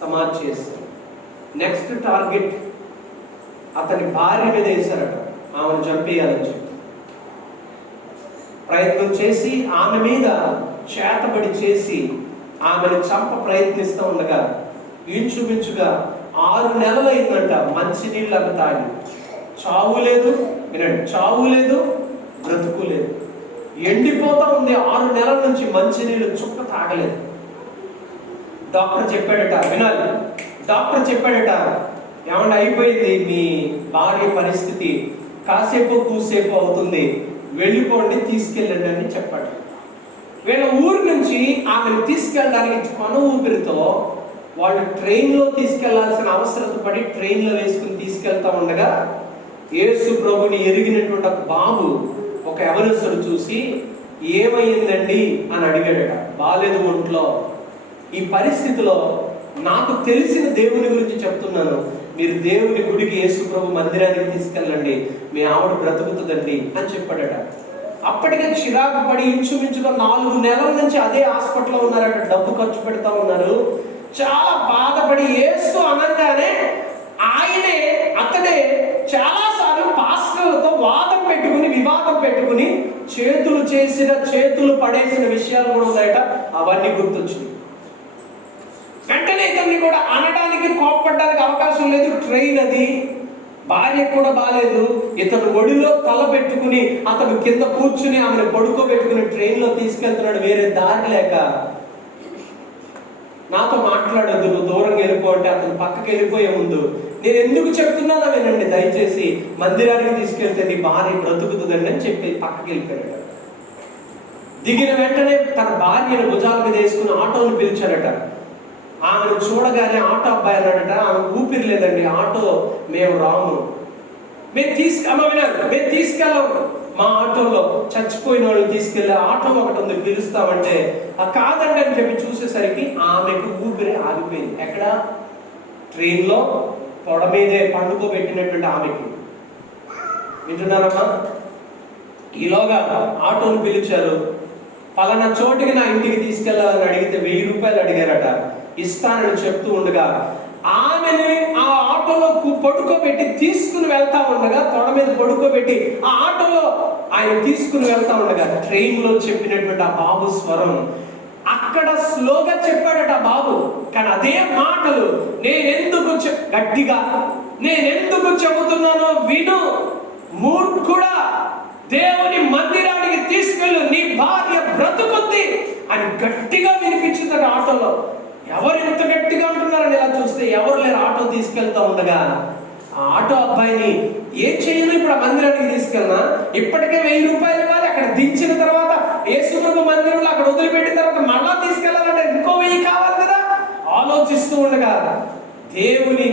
సమాధి చేశారు. Next target అతని భార్య మీద వేశారట, ఆమెను చంపేయాలని చెప్పి ప్రయత్నం చేసి ఆమె మీద చేతబడి చేసి ఆమెను చంప ప్రయత్నిస్తూ ఉండగా ఇంచుమించుగా 6 నెలలైందంట మంచినీళ్ళు అవి తాగి. చావు లేదు, వినండి, చావు లేదు, బ్రతుకు లేదు, ఎండిపోతా ఉంది. 6 నెలల నుంచి మంచినీళ్ళు చుక్క తాగలేదు. డాక్టర్ చెప్పాడట, వినాలి, డాక్టర్ చెప్పాడట, ఏమన్నా అయిపోయింది మీ భార్య పరిస్థితి, కాసేపు కూసేపు అవుతుంది, వెళ్ళిపోండి, తీసుకెళ్ళండి అని చెప్పాడు. వీళ్ళ ఊరి నుంచి ఆమెను తీసుకెళ్ళడానికి కొన ఊపిరితో వాళ్ళు ట్రైన్లో తీసుకెళ్లాల్సిన అవసరం పడి ట్రైన్లో వేసుకుని తీసుకెళ్తా ఉండగా యేసు ప్రభుని ఎరిగినటువంటి ఒక బాబు, ఒక యవనస్తుడు చూసి ఏమైందండి అని అడిగాడట. బాలేదు ఒంట్లో. ఈ పరిస్థితిలో నాకు తెలిసిన దేవుని గురించి చెప్తున్నాను, మీరు దేవుని గుడికి యేసు ప్రభు మందిరానికి తీసుకెళ్ళండి, మీ ఆవిడ బ్రతుకుతుందండి అని చెప్పాడట. అప్పటికే చిరాకు పడి ఇంచుమించుగా 4 నెలల నుంచి అదే హాస్పిటల్లో ఉన్నారట, డబ్బు ఖర్చు పెడతా ఉన్నారు. చాలా బాధపడి యేసు అనగానే అతడే చాలాసార్లు పాస్టర్లతో వాదం పెట్టుకుని వివాదం పెట్టుకుని చేతులు పడేసిన విషయాలు కూడా ఉన్నాయట. అవన్నీ గుర్తొచ్చింది. వెంటనే ఇతన్ని కూడా అనడానికి కోప్పడడానికి అవకాశం లేదు. ట్రైన్ అది, భార్య కూడా బాలేదు. ఇతను ఒడిలో తల పెట్టుకుని అతను కింద కూర్చుని ఆమెను పడుకోబెట్టుకుని ట్రైన్లో తీసుకెళ్తున్నాడు. వేరే దారి లేక, నాతో మాట్లాడొద్దు, నువ్వు దూరంగా వెళ్ళిపో అంటే అతను పక్కకి వెళ్ళిపోయే ముందు, నేను ఎందుకు చెప్తున్నానో వినండి దయచేసి, మందిరానికి తీసుకెళ్తే నీ భార్య బ్రతుకుతుందండి అని చెప్పి పక్కకి వెళ్ళిపోయాడు. దిగిన వెంటనే తన భార్యను భుజాల మీద వేసుకుని ఆటోని పిలిచారట. ఆమెను చూడగానే ఆటో అబ్బాయి అన్నాడట, ఆమె ఊపిరి లేదండి, ఆటో మేము రాము, మేము తీసుకెళ్ళాము, మా ఆటోలో చచ్చిపోయిన వాళ్ళు తీసుకెళ్ళి ఆటో ఒకటి ఉంది పిలుస్తామంటే కాదండి అని చెప్పి చూసేసరికి ఆమెకు ఊపిరి ఆగిపోయింది. ఎక్కడ? ట్రైన్లో పొడ మీదే పండుకోబెట్టినటువంటి ఆమెకి. వింటున్నారమ్మా? ఈలోగా ఆటోను పిలిచారు. పలానా చోటికి నా ఇంటికి తీసుకెళ్లాలని అడిగితే 1000 రూపాయలు అడిగారట. ఇస్తానని చెప్తూ ఉండగా ఆమెని ఆ ఆటోలో పడుకోబెట్టి తీసుకుని వెళ్తా ఉండగా, తొడ మీద పడుకోబెట్టి ఆ ఆటోలో ఆయన తీసుకుని వెళ్తా ఉండగా ట్రైన్లో చెప్పినటువంటి ఆ బాబు స్వరం అక్కడ స్లోగా చెప్పాడట బాబు. కానీ అదే మాటలు గట్టిగా నేనెందుకు చెబుతున్నానో విను, మూర్ఖుడా, దేవుని మందిరానికి తీసుకెళ్ళు, నీ భార్య బ్రతుకుద్ది అని గట్టిగా వినిపించిందట ఆటోలో. ఎవరు ఎంత గట్టిగా ఉంటున్నారని ఇలా చూస్తే ఎవరు లేరు. ఆటో తీసుకెళ్తా ఉండగా ఆ ఆటో అబ్బాయిని ఏం చేయను, ఇప్పుడు ఆ మందిరానికి తీసుకెళ్ళినా ఇప్పటికే 1000 రూపాయలు ఇవ్వాలి, అక్కడ దించిన తర్వాత యేసు ప్రభు మందిరంలో అక్కడ వదిలిపెట్టిన తర్వాత మళ్ళా తీసుకెళ్లాలంటే ఇంకో 1000 కావాలి కదా. ఆలోచిస్తూ ఉండగా దేవుని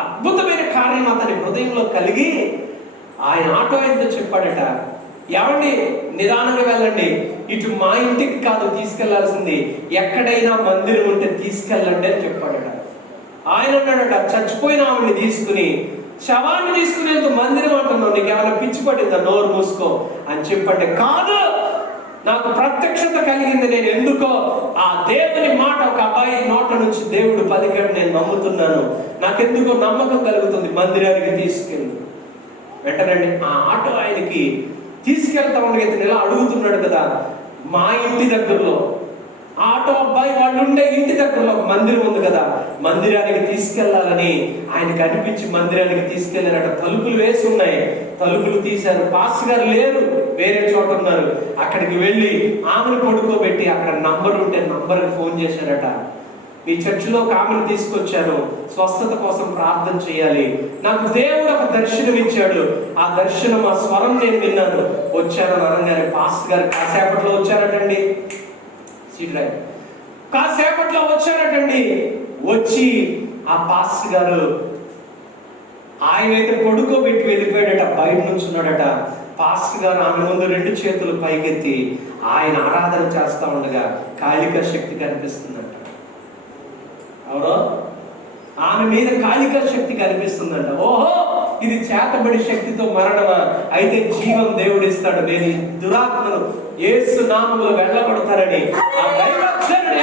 అద్భుతమైన కార్యం అతని హృదయంలో కలిగి ఆయన ఆటో ఆయనతో చెప్పాడట, ఏమండి నిదానంగా వెళ్ళండి, ఇటు మా ఇంటికి కాదు తీసుకెళ్లాల్సింది, ఎక్కడైనా మందిరం ఉంటే తీసుకెళ్ళండి అని చెప్పాడట. ఆయన అన్నాడట, చచ్చిపోయిన ఆమెని తీసుకుని శవాన్ని తీసుకుని వెళ్తూ మందిరం అంటున్నావు, నీకు ఏమైనా పిచ్చి పట్టిందా, నోరు మూసుకో అని చెప్పండి. కాదు, నాకు ప్రత్యక్షత కలిగింది, నేను ఎందుకో ఆ దేవుని మాట ఒక అబ్బాయి నోట నుంచి దేవుడు పలికాడు, నేను నమ్ముతున్నాను, నాకెందుకో నమ్మకం కలుగుతుంది, మందిరానికి తీసుకెళ్ళి. వెంటనండి ఆ ఆటో ఆయనకి తీసుకెళ్తా ఉండగా ఇతను ఇలా అడుగుతున్నాడు కదా, మా ఇంటి దగ్గరలో ఆటో అబ్బాయి వాళ్ళు ఉండే ఇంటి దగ్గరలో ఒక మందిరం ఉంది కదా, మందిరానికి తీసుకెళ్లాలని ఆయనకు అనిపించి మందిరానికి తీసుకెళ్లారట. తలుపులు వేసి ఉన్నాయి, తలుపులు తీశారు. పాస్టర్ గారు లేరు, వేరే చోట ఉన్నారు. అక్కడికి వెళ్ళి ఆమెను పడుకోబెట్టి అక్కడ నంబర్ ఉంటే నంబర్కి ఫోన్ చేశారట. మీ చర్చిలో ఒక ఆమెను తీసుకొచ్చాను, స్వస్థత కోసం ప్రార్థన చేయాలి, నాకు దేవుడు ఒక దర్శనం ఇచ్చాడు, ఆ దర్శనం ఆ స్వరం నేను విన్నాను, వచ్చాను అనగానే పాస్టర్ గారు కాసేపట్లో వచ్చారటండి. కాసేపట్లో వచ్చారటండి. వచ్చి ఆ పాస్టర్ గారు ఆయనైతే పడుకోబెట్టి వెళ్ళిపోయాడట, బయట నుంచి ఉన్నాడట. పాస్టర్ గారు ఆమె ముందు 2 చేతులు పైకెత్తి ఆయన ఆరాధన చేస్తా ఉండగా కాళిక శక్తి కనిపిస్తుందంట. అవును, ఆమె మీద కాళిక శక్తి కనిపిస్తుందంట. ఓహో, ఇది చేతబడి శక్తితో మరణమా, అయితే జీవం దేవుడు ఇస్తాడు, నేను ఈ దురాత్మను యేసు నామములో వెళ్ళగొడతానని ఆ దైవజనుడు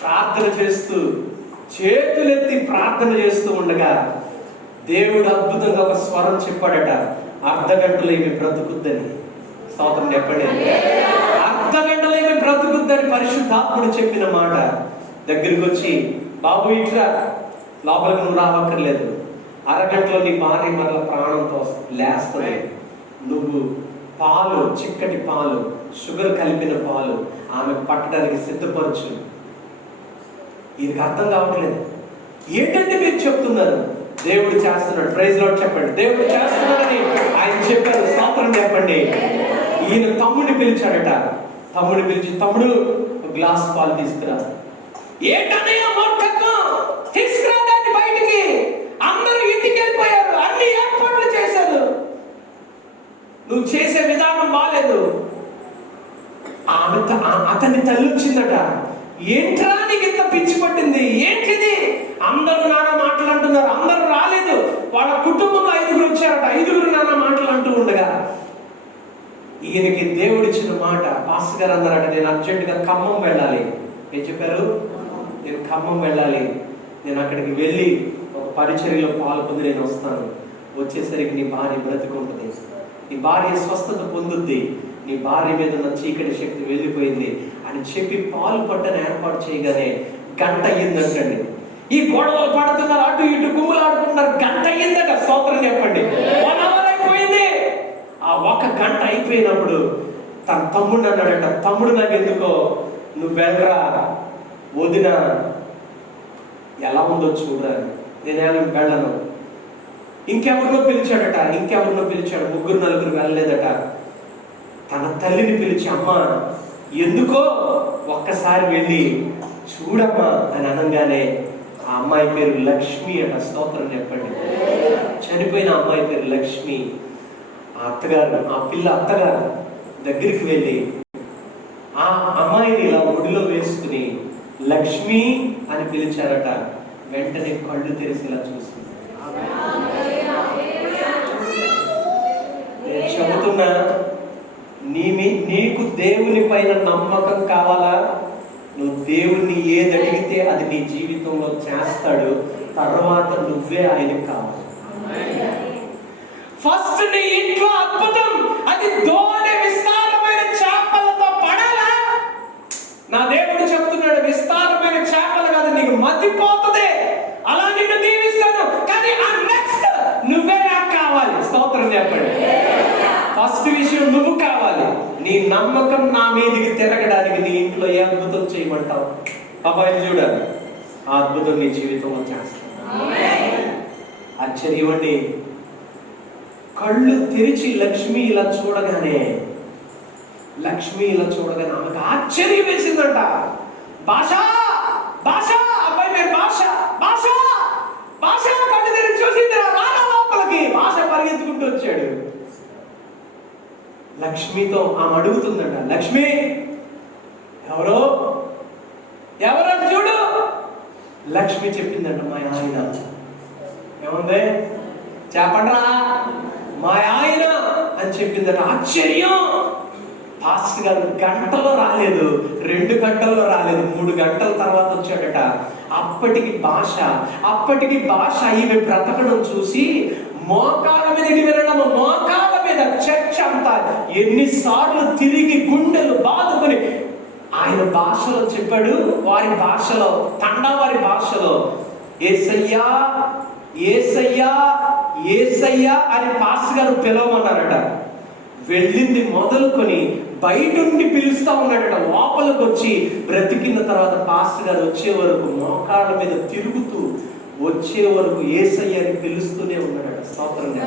ప్రార్థన చేస్తూ, చేతులెత్తి ప్రార్థన చేస్తూ ఉండగా దేవుడు అద్భుతంగా ఒక స్వరం చెప్పాడట, అర్ధగంటలో ఏమి బ్రతుకుద్దని. స్తోత్రం చెప్పండి. అర్ధగంటలో ఏమి బ్రతుకుద్దని పరిశుద్ధాత్ముడు చెప్పిన మాట. దగ్గరికి వచ్చి, బాబు ఇట్లా లోపలికి నువ్వు రావక్కర్లేదు, అరగంటలో నీ భార్య మరల ప్రాణంతో లేస్తుంది. నువ్వు పాలు, చిక్కటి పాలు, షుగర్ కలిపిన పాలు ఆమె పట్టడానికి సిద్ధపరచు. ఈయనకి అర్థం కావట్లేదు. ఏంటంటే మీరు చెప్తున్నారు? దేవుడు చేస్తున్నాడు. ప్రైజ్ లార్డ్ చెప్పండి. దేవుడు చేస్తున్నాడని ఆయన చెప్పారు. స్తోత్రం చెప్పండి. ఈయన తమ్ముడిని పిలిచాడట. తమ్ముడిని పిలిచి, తమ్ముడు గ్లాస్ పాలు తీసుకురా. ఏంటన్నయ్య మూర్ఖత్వం, తీసుకురా దాన్ని బయటికి. అందరూ ఇంటికి వెళ్ళిపోయారు, అన్ని ఏర్పాట్లు చేశారు, నువ్వు చేసే విధానం బాలేదు. అతని తల్లి వచ్చిందట. ఏంట్రా నీకు ఇంత పిచ్చి పట్టింది, ఏంటిది? అందరూ నానా మాటలు అంటున్నారు. అందరూ రాలేదు, వాళ్ళ కుటుంబంలో 5గురు వచ్చారట. 5గురు నానా మాటలు అంటూ ఉండగా ఈయనకి దేవుడిచ్చిన మాట, పాస్టర్ గారు అన్నారట, నేను అర్జెంటుగా ఖమ్మం వెళ్ళాలి. ఏం చెప్పారు? నేను ఖమ్మం వెళ్ళాలి, నేను అక్కడికి వెళ్ళి ఒక పరిచర్యలో పాల్పొంది నేను వస్తాను. వచ్చేసరికి నీ భార్య బ్రతికుంటుంది, నీ భార్య స్వస్థత పొందుద్ది, నీ భార్య మీద ఉన్న చీకటి శక్తి వెళ్ళిపోయింది అని చెప్పి పాలు పట్టని ఏర్పాటు చేయగానే గంట అయ్యిందంటండి. ఈ గొడవలు పడుతున్నారు, అటు ఇటు గుమ్ములు ఆడుకుంటున్నారు. గంట అయ్యిందట. స్తోత్రం చెప్పండి. 1 hour అయిపోయింది. ఆ 1 గంట అయిపోయినప్పుడు తన తమ్ముడు అన్నాడట, తమ్ముడు నాకు ఎందుకో నువ్వు వెళ్ళరా, వదిన ఎలా ఉందో చూడరా, నేనేమో వెళ్ళను. ఇంకెవరినో పిలిచాడట, ఇంకెవరినో పిలిచాడు. 3 4 వెళ్ళలేదట. తన తల్లిని పిలిచి, అమ్మ ఎందుకో ఒక్కసారి వెళ్ళి చూడమ్మా అని అనగానే ఆ అమ్మాయి పేరు లక్ష్మి అట. స్తోత్రం చెప్పండి. చనిపోయిన అమ్మాయి పేరు లక్ష్మి. ఆ అత్తగారు, ఆ పిల్ల అత్తగారు దగ్గరికి వెళ్ళి ఆ అమ్మాయిని ఇలా ఒడిలో వేసుకుని లక్ష్మి అని పిలిచారట. వెంటనే కళ్ళు తెరిసి ఇలా చూస్తుంది. నేను చెబుతున్నా, నీకు దేవుని పైన నమ్మకం కావాలా? నువ్వు దేవుణ్ణి ఏది అడిగితే అది నీ జీవితంలో చేస్తాడు. తర్వాత నువ్వే ఆయనకు కావాలి. ఫస్ట్ నీ ఇంట్లో అద్భుతం, అది దోణి విస్తారమైన చేపలతో పడాలా? నా దేవుడు చెప్తున్నాడు, విస్తారమైన చేపలు కాదు, నీకు మతిపోతుంది. అలా నిన్ను దీవిస్తాను, కానీ ఆ నెక్స్ట్ నువ్వే నాకు కావాలి. స్తోత్రం చెప్పండి. ఫస్ట్ విషయం నువ్వు కావాలి. నీ నమ్మకం నా మీదికి తిరగడానికి నీ ఇంట్లో ఏ అద్భుతం చేయమంటావు? అబ్బాయిని చూడాలి, ఆ అద్భుతం నీ జీవితంలో చేస్తాను. ఆశ్చర్యమండి. కళ్ళు తెరిచి లక్ష్మి ఇలా చూడగానే ఆమెకు ఆశ్చర్యం వేసిందంట. భాష భాష, అబ్బాయి పేరు భాష. భాష భాష కళ్ళు తెరిచి చూసింది. రానా లోపలికి. భాష పరిగెత్తుకుంటూ వచ్చాడు. లక్ష్మితో ఆమె అడుగుతుందంట, లక్ష్మి ఎవరో చూడు. లక్ష్మి చెప్పిందంట, మా ఆయన. ఏముంది చెప్పండ్రా, మా ఆయన అని చెప్పిందట. ఆశ్చర్యం. పాస్టర్ గారు గంటలో రాలేదు, 2 గంటల్లో రాలేదు, 3 గంటల తర్వాత వచ్చాడట. అప్పటికి భాష ఈమె బ్రతకడం చూసి మోకాళ్ళ మీద వినడం, మోకాళ్ళ మీద చర్చ అంతా ఎన్నిసార్లు తిరిగి గుండెలు బాదుకొని ఆయన భాషలో చెప్పాడు. వారి భాషలో, తండా వారి భాషలో, యేసయ్యా యేసయ్యా యేసయ్యా అని పాస్టర్ గారు పిలవమన్నారట. వెళ్ళింది మొదలుకొని బయటుండి పిలుస్తా ఉన్నాడట. లోపలికి వచ్చి బ్రతికిన తర్వాత పాస్టర్ గారు వచ్చే వరకు మోకాళ్ళ మీద తిరుగుతూ వచ్చే వరకు యేసయ్య అని పిలుస్తూనే ఉన్నాడట. స్తోత్రంగా.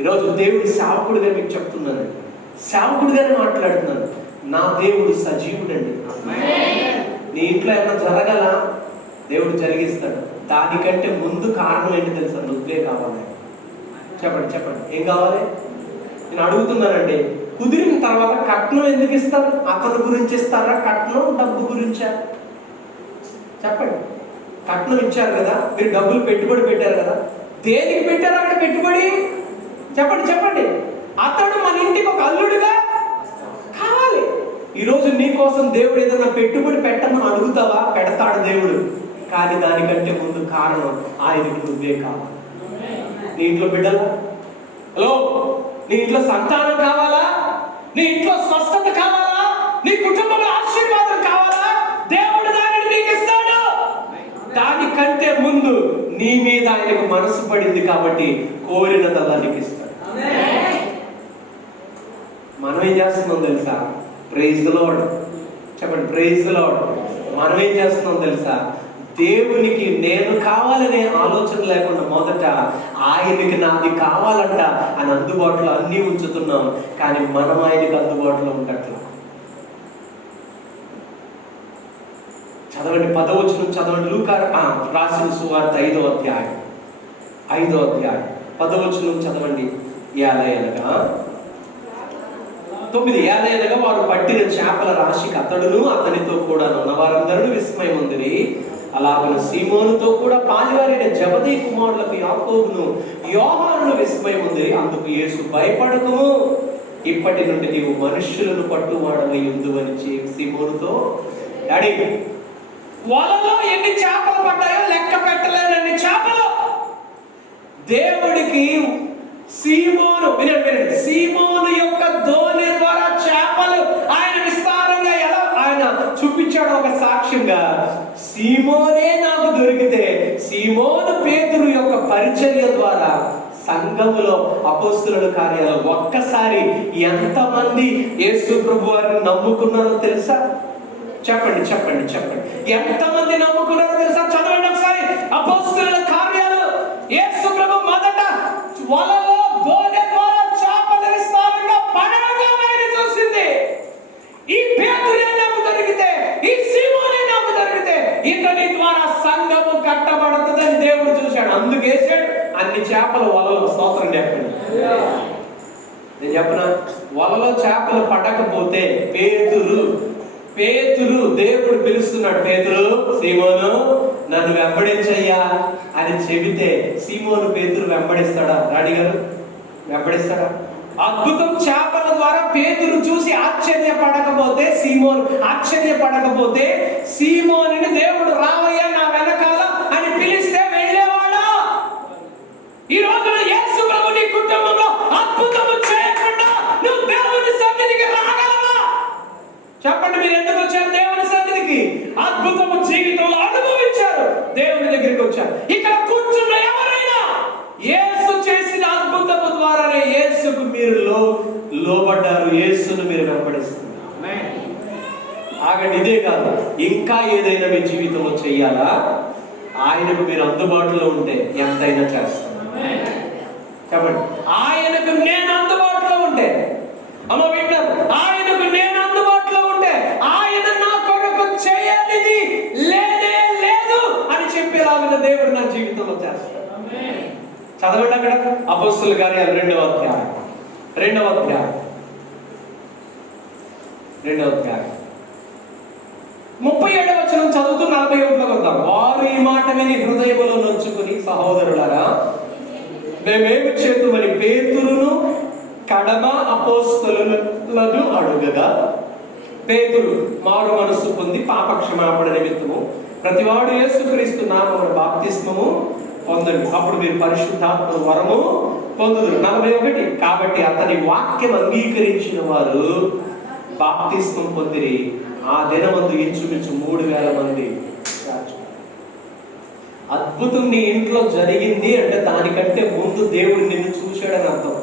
ఈరోజు దేవుడి సేవకుడిగా మీకు చెప్తున్నాను, సేవకుడిగానే మాట్లాడుతున్నాను. నా దేవుడు సజీవుడండి. నీ ఇంట్లో ఏమైనా జరగాల, దేవుడు జరిగిస్తాడు. దానికంటే ముందు కారణం ఏంటి తెలుసా? నువ్వే కావాలి. చెప్పండి ఏం కావాలి? నేను అడుగుతున్నానండి. కుదిరిన తర్వాత కట్నం ఎందుకు ఇస్తారు? అతని గురించి ఇస్తారా కట్నం, డబ్బు గురించా? చెప్పండి. కట్నం ఇచ్చారు కదా, మీరు డబ్బులు పెట్టుబడి పెట్టారు కదా, దేనికి పెట్టారు అక్కడ పెట్టుబడి? చెప్పండి. అతడు మన ఇంటికి ఒక అల్లుడుగా కావాలి. ఈరోజు నీ కోసం దేవుడు ఏదైనా పెట్టుబడి పెట్టమని అడుగుతావా? పెడతాడు దేవుడు. కానీ దానికంటే ముందు కారణం ఆయనకు నువ్వే కావాలి. నీ ఇంట్లో బిడ్డలా? హలో, నీ ఇంట్లో సంతానం కావాలా? నీ ఇంట్లో స్వస్థత కావాలా? నీ కుటుంబంలో ఆశీర్వాదం కావాలా? దేవుడు దానిని నీకు ఇస్తాడు. దానికంటే ముందు నీ మీద ఆయనకు మనసు పడింది కాబట్టి కోరినదల్లా నీకు ఇస్తాడు. మనం ఏం చేస్తున్నాం తెలుసా? ప్రైజ్ ది లార్డ్ చెప్పండి. Praise the Lord. మనం ఏం చేస్తున్నాం తెలుసా? దేవునికి నేను కావాలనే ఆలోచన లేకుండా మొదట ఆయనకి నాది కావాలంట అని అందుబాటులో అన్నీ ఉంచుతున్నాం. కానీ మనం ఆయనకు అందుబాటులో ఉండట్లా. చదవండి 10వ వచనం చదవండి. లూకా రాసిన సువార్త 5వ అధ్యాయం 10వ వచనం చదవండి. ఏలయనగా వారు పట్టిన చేపల రాశికి అతడును అతనితో కూడా ఉన్న వారందరూ విస్మయం ఉందిరి. అలాగను సీమోనుతో కూడా పాలివారైన జబదీ కుమారులకు యాకోబును యోహానును విస్మయం ఉందిరి. అందుకు యేసు భయపడకము, ఇప్పటి నుండి నీవు మనుష్యులను పట్టువాడవై ఉందువని సీమోనుతో డాడీ వలలో ఎన్ని చేపలు పడ్డాయో లెక్క పెట్టలేనన్ని చేపలు. దేవుడికి సీమోను యొక్క ధోని ద్వారా చేపలు ఆయన విస్తారంగా ఎలా ఆయన చూపించాడు ఒక సాక్ష్యంగా. సీమోనే నాకు దొరికితే సీమోను పేతురు యొక్క పరిచర్య ద్వారా సంఘములో అపోస్తుల కార్యాలు ఒక్కసారి ఎంతమంది యేసు ప్రభు వారిని నమ్ముకున్నారో తెలుసా? చెప్పండి చెప్పండి చెప్పండి. ఎంతమంది నమ్ముకున్నారో తెలుసా? చదవండి ఒకసారి. అపోస్తుల కార్యాలు యేసు ప్రభు మొదట వలలో ధోని ద్వారా చేపల విస్తారంగా పడగా ఆయన చూసింది. ఈ పేతురే నాకు దొరికితే, ఈ సీమోనే నాకు దొరికితే ఇతని ద్వారా సంఘము కట్టబడుతుందని దేవుడు చూశాడు. అందుకేసాడు అన్ని చేపలు వలలో. స్తోత్రం చెప్పండి. నేను చెప్పనా, వలలో చేపలు పడకపోతే పేతురు దేవుడు పిలుస్తున్నాడు. పేతురు, సీమోను నన్ను వెంబడించయ్యా అని చెబితే సీమోను పేతురు వెంబడిస్తాడా? రాణి గారు వెంబడిస్తాడా? అద్భుతం చేపల ద్వారా పేతురు చూసి ఆశ్చర్యపడకపోతే సీమోనుని దేవుడు రావయ్యా నా వెనకాల అని పిలిస్తే వెళ్ళేవాడా? ఈ రోజున యేసు ప్రభు నీ కుటుంబంలో అద్భుతము చేయకుండా నువ్వు దేవుని సన్నిధికి రాగలవా? చెప్పండి. మీరు ఎందుకు వచ్చారు దేవుని సన్నిధికి? అద్భుతము జీవితంలో అనుభవించారు, దేవుని దగ్గరికి వచ్చారు. ఇక్కడ కూర్చున్న ఎవరైనా యేసు చేసిన అద్భుతము ద్వారానే యేసుకు మీరు లోబడ్డారు, యేసును మీరు వెంబడిస్తున్నారు. ఆగండి. ఇదే కాదు, ఇంకా ఏదైనా మీ జీవితంలో చెయ్యాలా? ఆయనకు మీరు అందుబాటులో ఉంటే ఎంతైనా చేస్తారు. చెప్పండి. ఆయనకు నేను అందుబాటులో ఉంటే, అమ్మ వింటారు, ఆయనకు నేను అందుబాటులో ఉంటే ఆయన నా కొరకు చేయనిది లేదే లేదు అని చెప్పేలాగా దేవుడు నా జీవితంలో చేస్తాడు. చదవండి అక్కడ అపోస్తుల కార్యాలు 2వ అధ్యాయం 37వ వచనం చదువుతూ 41లో వద్దాం. వారు ఈ మాట విని హృదయములో నొచ్చుకుని, సహోదరులారా మేమేమి చేతుమని పేతురును కడమ అపోస్తలులను అడుగగా, పేతురు మారు మనస్సు పొంది పాపక్షమాపణ నిమిత్తము ప్రతివాడు యేసుక్రీస్తు నామమున బాప్తిస్మము పొందండి, అప్పుడు మీరు పరిశుద్ధాత్మ వరము పొందుదురు. 41 కాబట్టి అతని వాక్యం అంగీకరించిన వారు బాప్తిస్మం పొందిరి. ఆ దినమందు ఇంచుమించు 3000 మంది. అద్భుతం నీ ఇంట్లో జరిగింది అంటే దానికంటే ముందు దేవుడు నిన్ను చూశాడని అర్థం.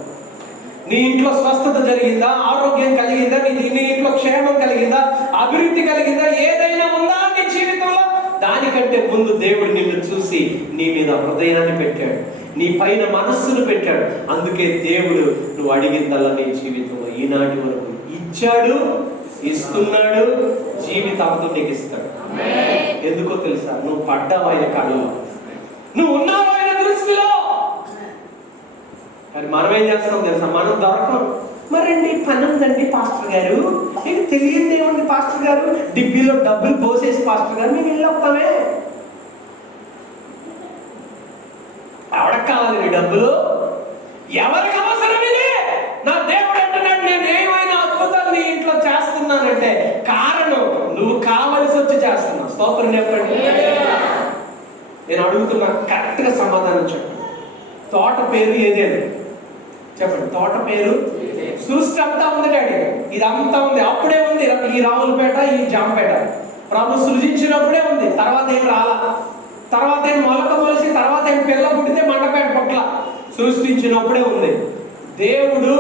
నీ ఇంట్లో స్వస్థత జరిగిందా, ఆరోగ్యం కలిగిందా, నీ ఇంట్లో క్షేమం కలిగిందా, అభివృద్ధి కలిగిందా, ఏదైనా ఉందా నీ జీవితంలో? దానికంటే ముందు దేవుడు నిన్ను చూసి నీ మీద హృదయాన్ని పెట్టాడు, నీ పైన మనస్సును పెట్టాడు. అందుకే దేవుడు నువ్వు అడిగిందల్లా నీ జీవితంలో ఈనాటి వరకు ఇచ్చాడు, ఇస్తున్నాడు, జీవితాంతం నీకు ఇస్తాడు. ఎందుకో తెలుసా? నువ్వు పడ్డావు ఆయన కళ్ళలో, నువ్వు ఉన్నావు ఆయన దృష్టిలో. కానీ మనం ఏం చేస్తాం తెలుసా? మనం దొరకం. మరండి పని ఉందండి పాస్టర్ గారు, మీకు తెలియదు ఏముంది పాస్టర్ గారు, డిబ్బీలో డబ్బులు పోసేసి పాస్టర్ గారు మేము వెళ్ళొస్తామే. ఎవరికి కావాలి నీ డబ్బులు? ఎవరికి అవసరం ఇది? నా దేవుడు అంటున్నాడు, నేను ఏమైనా అద్భుతాలు నీ ఇంట్లో చేస్తున్నానంటే చేస్తున్నా. స్తోత్రం చెప్పండి. నేను అడుగుతున్నా, కరెక్ట్గా సమాధానం చెప్పండి. తోట పేరు ఏదేది చెప్పండి. తోట పేరు సృష్టి అంతా ఉంది డాడీ, ఇదంతా ఉంది. అప్పుడే ఉంది ఈ రావులపేట, ఈ జాంపేట. ప్రభు సృజించినప్పుడే ఉంది. తర్వాత ఏం రాలా, తర్వాత ఏం మొలక మొలిసి, తర్వాత ఏం పిల్ల పుట్టితే మండపేట పొట్ల. సృష్టించినప్పుడే ఉంది. దేవుడు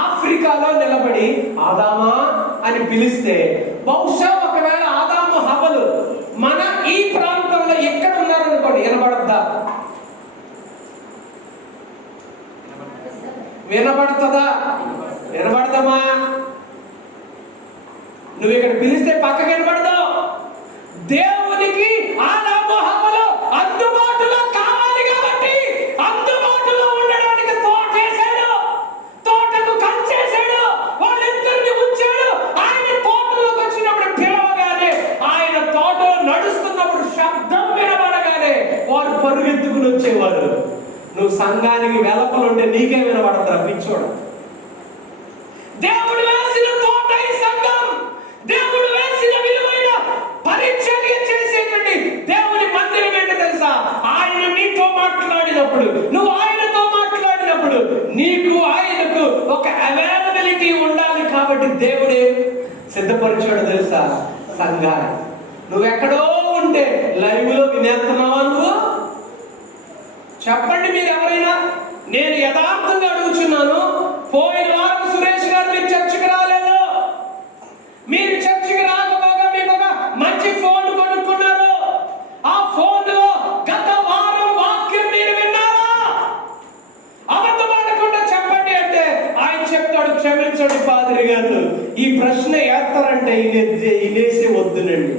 ఆఫ్రికాలో నిలబడి ఆదామా అని పిలిస్తే, బహుశా ఒకవేళ ఆదాము హవ్వలు మన ఈ ప్రాంతంలో ఎక్కడ ఉన్నారనుకోండి, వినబడద్దా? వినబడుతుందా? వినబడదమ్మా? నువ్వు ఇక్కడ పిలిస్తే పక్కకి వినబడదు. దేవునికి ఆదాము హవ్వలు అందుబాటులో కావాలి కాబట్టి అందుబాటులో ఉండడానికి తోటేశాడు, తోటకు కంచేశాడు, వాళ్ళిద్దరిని ఉంచాడు. ఆయన తోటలోకి వచ్చినప్పుడు పిలవగానే, ఆయన తోటలో నడుస్తున్నప్పుడు శబ్దం వినబడగానే వారు పరుగెత్తుకుని వచ్చేవారు. నువ్వు సంఘానికి వెలపలుంటే నీకే వినబడతారా పిచ్చోడు? దేవుడు వేసిన తోట ఈ సంఘం. దేవుడు వేసిన విలువైన పరిచర్య చేసేటువంటి దేవుని మందిరం ఏంటో తెలుసా? ఆయన నీతో మాట్లాడినప్పుడు, నువ్వు ఆయనతో మాట్లాడినప్పుడు నీకు ఆయనకు ఒక అవైలబిలిటీ ఉండాలి. కాబట్టి దేవుడే సిద్ధపరిచాడు తెలుసా సంఘాన్ని. నువ్వెక్కడో ఉంటే లైవ్ లో వినేస్తున్నావా నువ్వు? చెప్పండి మీరు ఎవరైనా. నేను యథార్థంగా అడుగుతున్నాను. పోయిన వారం సురేష్ గారు మీరు చర్చికి రాలేదు. మీరు చర్చికి రాకపోగా మీకు ఒక మంచి ఫోన్ కొనుక్కున్నారు. ఆ ఫోన్ లో గత వారం వాక్యం మీరు విన్నారా? అబద్ధమాడకుండా చెప్పండి అంటే ఆయన చెప్తాడు, క్షమించండి పాదిరి గారు, ఈ ప్రశ్న వేస్తారంటే ఇనేసే వద్దునండి.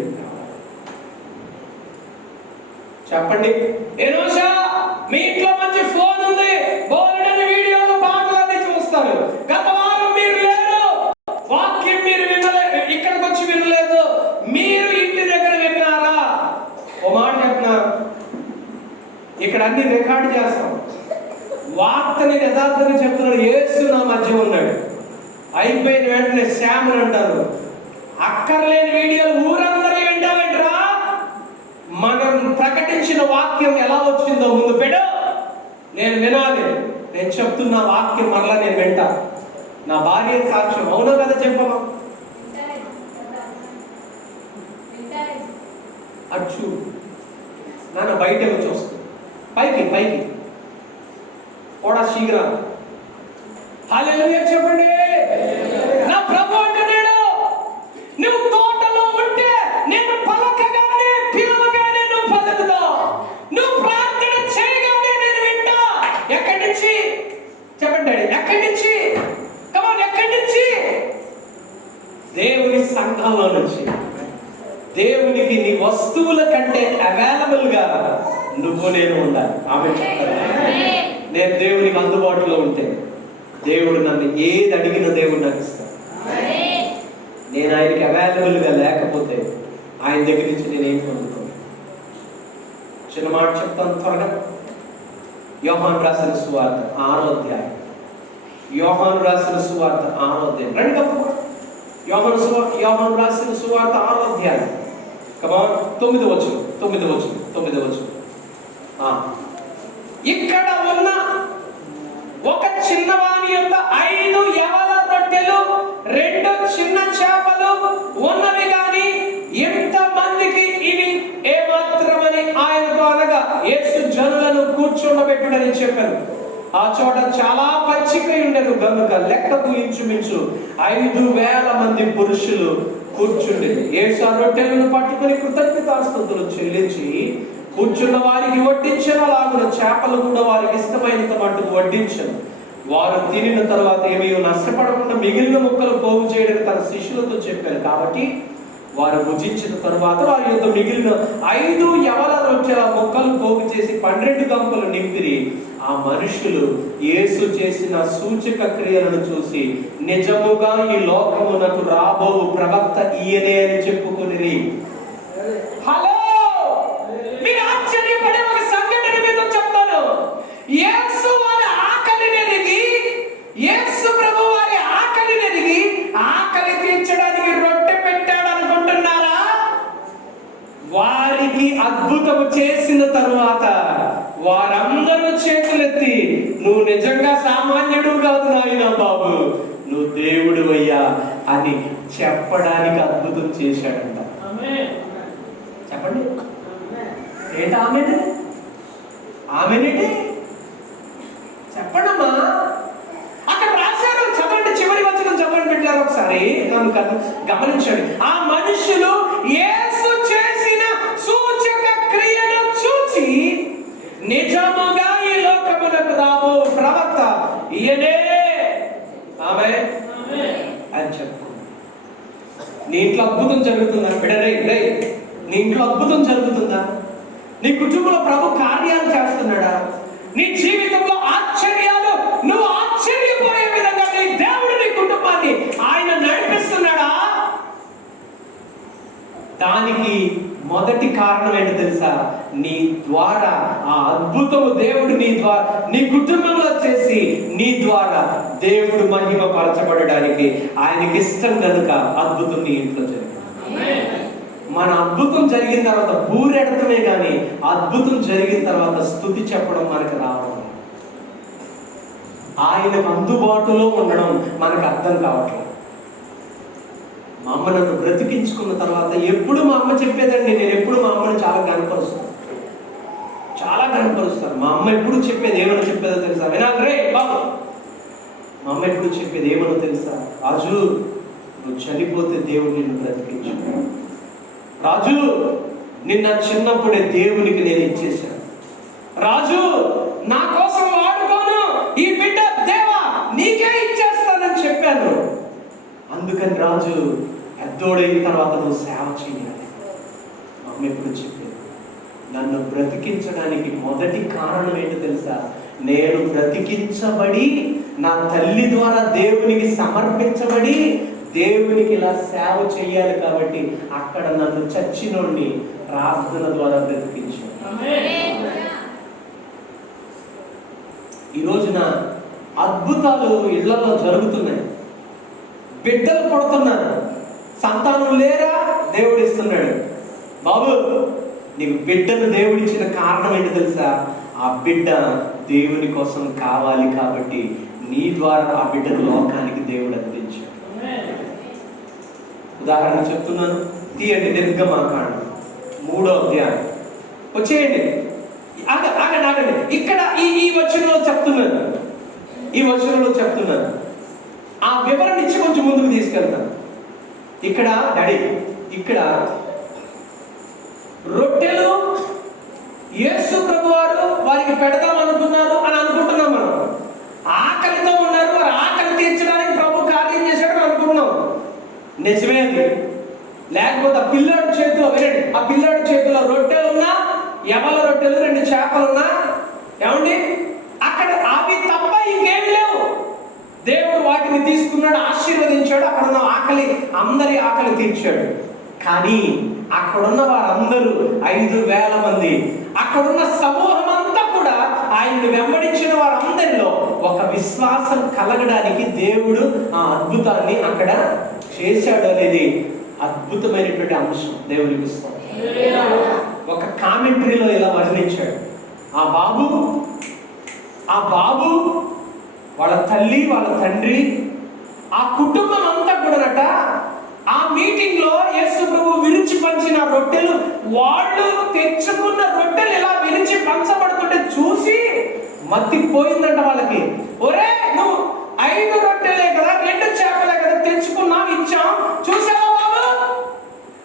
చెప్పండి. ఏనోషా మీ ఇంట్లో మంచి ఫోన్ ఉంది, బోల్డెన్ వీడియోలు, పాటలన్నీ చూస్తారు. గత వారం మీరు లేరు, వాక్యం మీరు వినలేదు, ఇక్కడికి వచ్చి వినలేదు. మీరు ఇంటి దగ్గర విన్నారా? ఓ మాట చెప్తున్నా, ఇక్కడ అన్ని రికార్డు చేస్తాం. వార్తని యథార్థంగా చెప్తున్నాడు. యేసు నా మధ్య ఉన్నాడు. అయిపోయిన వెంటనే శ్యామని అంటారు, అక్కర్లేని వీడియోలు ఊరందరూ వింటావేంట్రా? మనం ప్రకటించిన వాక్యం ఎలా వచ్చిందో ముందు పెట్టు. నేను వినాలి. నేను చెప్తున్న వాక్యం మరలా నేను వింటా. నా భార్య సాక్ష్యం. అవునో కదా చెప్పమా? అచ్చు నాన్న బయట వచ్చి వస్తుంది. పైకి పైకి కూడా శీఘ్రం. హల్లెలూయా చెప్పండి. నా ప్రభు అంటున్నాడు, నువ్వు తోటలో ఉంటే నేను పలకగానే, పిలవగానే నువ్వు పలుకుతావు. నువ్వు ప్రార్థన చేయగానే నేను వింటా. ఎక్కడి నుంచి చెప్పండి డాడీ? ఎక్కడి నుంచి? కమాన్, ఎక్కడి నుంచి? దేవుని సంఘంలో నుంచి. దేవునికి నీ వస్తువుల కంటే అవైలబుల్ గా నువ్వు నేను ఉండాలి. ఆమె చెప్తాను. నేను దేవునికి అందుబాటులో ఉంటే దేవుడు నన్ను ఏది అడిగిన దేవుడు నాకు ఇస్తాడు. నేను ఆయనకి అవైలబుల్ గా లేకపోతే ఆయన దగ్గర నుంచి నేనేం పొందుతాను? చిన్న మాట చెప్తాను త్వరగా. యోహాను రాసిన సువార్త 6వ అధ్యాయం. యోహాను రాసిన సువార్త 6వ అధ్యాయం. రండి తప్ప. యోహాను రాసిన సువార్త 6వ అధ్యాయం. కమాన్, 9వ వచనం. ఇక్కడ ఉన్న ఒక చిన్నవాని యొక్క 5 యవల రొట్టెలు 2 చిన్న చేపలు ఉన్నవి గాని ఎంత మందికి ఇవి ఏమాత్రమని ఆయనతో అనగా, యేసు జనులను కూర్చోబెట్టుడని చెప్పారు. ఆ చోట చాలా పచ్చికై ఉండెను గనుక లెక్కకు ఇంచుమించు 5,000 మంది పురుషులు కూర్చుండేది. యేసు ఆ రొట్టెలను పట్టుకుని కృతజ్ఞతాస్తుతులు చెల్లించి కూర్చున్న వారికి వడ్డించను. అలాగున చేపలు కూడా వారికి ఇష్టమైనంత మట్టుకు వడ్డించను. వారు తినిన తర్వాత ఏమీ నష్టపడకుండా మిగిలిన ముక్కలు పోగు చేయడానికి తన శిష్యులతో చెప్పారు. కాబట్టి వారు భుజించిన తరువాత వారి యొక్క మిగిలిన 5 యవల రొట్టెల ముక్కలు పోగు చేసి 12 గంపలు నింపిరి. ఆ మనుషులు యేసు చేసిన సూచక క్రియలను చూసి నిజముగా ఈ లోకమునకు రాబో ప్రవక్త ఈయనే అని చెప్పుకొనిరి. హలో, మీరు ఆశ్చర్యపడే ఒక సంఘటన మీతో చెప్తాను. యేసు వారి ఆకలిని ఎరిగి, యేసు ప్రభు వారి ఆకలిని ఎరిగి ఆకలి తీర్చడానికి రొట్టె పెట్టాడు అనుకుంటున్నారా? వారికి అద్భుతము చేసిన తరువాత వారందరూ చేతులెత్తి, నువ్వు నిజంగా సామాన్యుడు కాదు నాయనా బాబు, నువ్వు దేవుడు అయ్యా అని చెప్పడానికి అద్భుతం చేశాడంట. చెప్పండి, ఏంటి ఆమెనే? ఆమెనేంటి చెప్పండమ్మా. అక్కడ రాశారు, చదవండి, చివరి వచనం చదవండి పెట్టారు ఒకసారి, నన్ను గమనించండి. ఆ మనుషులు యేసు చేసిన సూచక క్రియను చూచి నిజముగా ఈ లోకమునకు రాబో ప్రవక్త ఈయనే ఆమె అని చెప్పు. నీ ఇంట్లో అద్భుతం జరుగుతుందా బిడ్డరే? నీ ఇంట్లో అద్భుతం జరుగుతుందా? నీ కుటుంబంలో ప్రభు కార్యాలు చేస్తున్నాడా? నీ జీవితంలో ఆశ్చర్యాలు, నువ్వు ఆశ్చర్యపోయే విధంగా నీ దేవుడు నీ కుటుంబాన్ని ఆయన నడిపిస్తున్నాడా? దానికి మొదటి కారణం ఏంటో తెలుసా? నీ ద్వారా ఆ అద్భుతము దేవుడు నీ ద్వారా నీ కుటుంబంలో చేసి నీ ద్వారా దేవుడు మహిమ పరచబడడానికి ఆయనకి ఇష్టం కనుక అద్భుతం నీ ఇంట్లో జరిగింది. మన అద్భుతం జరిగిన తర్వాత బూరెడతమే కానీ అద్భుతం జరిగిన తర్వాత స్తుతి చెప్పడం మనకు రావడం, ఆయనకు అందుబాటులో ఉండడం మనకు అర్థం కావట్లేదు. మా అమ్మ నన్ను బ్రతికించుకున్న తర్వాత ఎప్పుడు మా అమ్మ చెప్పేదండి, నేను ఎప్పుడు మా అమ్మని చాలా గనపరుస్తాను. మా అమ్మ ఎప్పుడు చెప్పేది ఏమన్నా చెప్పేదో తెలుసా? వినాలి రే బాబు. మా అమ్మ ఎప్పుడు చెప్పేది ఏమన్నా తెలుసా? రాజు, నువ్వు చనిపోతే దేవుడు నిన్ను బ్రతికించు. రాజు, నిన్న చిన్నప్పుడే దేవునికి నేను ఇచ్చేసాను. రాజు, నా కోసం వాడుకోను, ఈ బిడ్డ దేవా నీకే ఇచ్చేస్తానని చెప్పాను. అందుకని రాజు, పెద్దోడైన తర్వాత నువ్వు సేవ చేయాలి. మా అమ్మ ఎప్పుడు చెప్పేది. నన్ను బ్రతికించడానికి మొదటి కారణం ఏంటో తెలుసా? నేను బ్రతికించబడి నా తల్లి ద్వారా దేవునికి సమర్పించబడి దేవునికి ఇలా సేవ చేయాలి కాబట్టి అక్కడ నన్ను చచ్చినోడిని ప్రార్థన ద్వారా బ్రతికించాను. ఈ రోజున అద్భుతాలు ఇళ్లలో జరుగుతున్నాయి. బిడ్డలు పుడుతున్నారు. సంతానం లేరా? దేవుడు ఇస్తున్నాడు. బాబు, నీకు బిడ్డను దేవుడిచ్చిన కారణం ఏంటి తెలుసా? ఆ బిడ్డ దేవుని కోసం కావాలి కాబట్టి నీ ద్వారా ఆ బిడ్డను లోకానికి దేవుడు అందించాడు. ఉదాహరణ చెప్తున్నాను, తీయండి. నిర్గమకాండం 3వ అధ్యాయం వచ్చేయండి. ఆగండి. ఇక్కడ ఈ వచనంలో చెప్తున్నాను. ఆ వివరణ ఇచ్చి కొంచెం ముందుకు తీసుకెళ్తాను. ఇక్కడ డాడీ, ఇక్కడ రొట్టెలు యేసు ప్రభు వారు వారికి పెడదాం అనుకున్నారు అని అనుకుంటున్నాం. మనం ఆకలితో ఉన్నారు, వారు ఆకలి తీర్చడానికి ప్రభు కార్యం చేశాడని అనుకుంటున్నాం. నిజమే అది. లేకపోతే ఆ పిల్లాడి చేతిలో, వినండి, ఆ పిల్లాడి చేతిలో రొట్టెలు ఉన్నా, యమల రొట్టెలు 2 చేపలున్నా, ఏమండి అక్కడ అవి తప్ప ఇంకేం లేవు. దేవుడు వాటిని తీసుకున్నాడు, ఆశీర్వదించాడు. అక్కడ ఉన్న ఆకలి, అందరి ఆకలి తీర్చాడు. కానీ అక్కడున్న వారందరూ 5,000 మంది, అక్కడున్న సమూహం అంతా కూడా ఆయన్ని వెంబడించిన వారందరిలో ఒక విశ్వాసం కలగడానికి దేవుడు ఆ అద్భుతాన్ని అక్కడ చేశాడు అనేది అద్భుతమైనటువంటి అంశం. దేవునికి ఇస్తాం. ఒక కామెంటరీలో ఇలా వర్ణించాడు. ఆ బాబు వాళ్ళ తల్లి, వాళ్ళ తండ్రి, ఆ కుటుంబం అంతా కూడానట ఆ మీటింగ్ లో యేసు ప్రభు విరిచి పంచిన రొట్టెలు, వాళ్ళు తెచ్చుకున్న రొట్టెలు ఇలా విరిచి పంచబడుతుంటే చూసి మత్తిపోయిందంట వాళ్ళకి. ఒరే, నువ్వు 5 రొట్టెలే కదా, 2 చేపలే కదా తెచ్చుకున్నావు, ఇచ్చాం, చూసావా బాబు?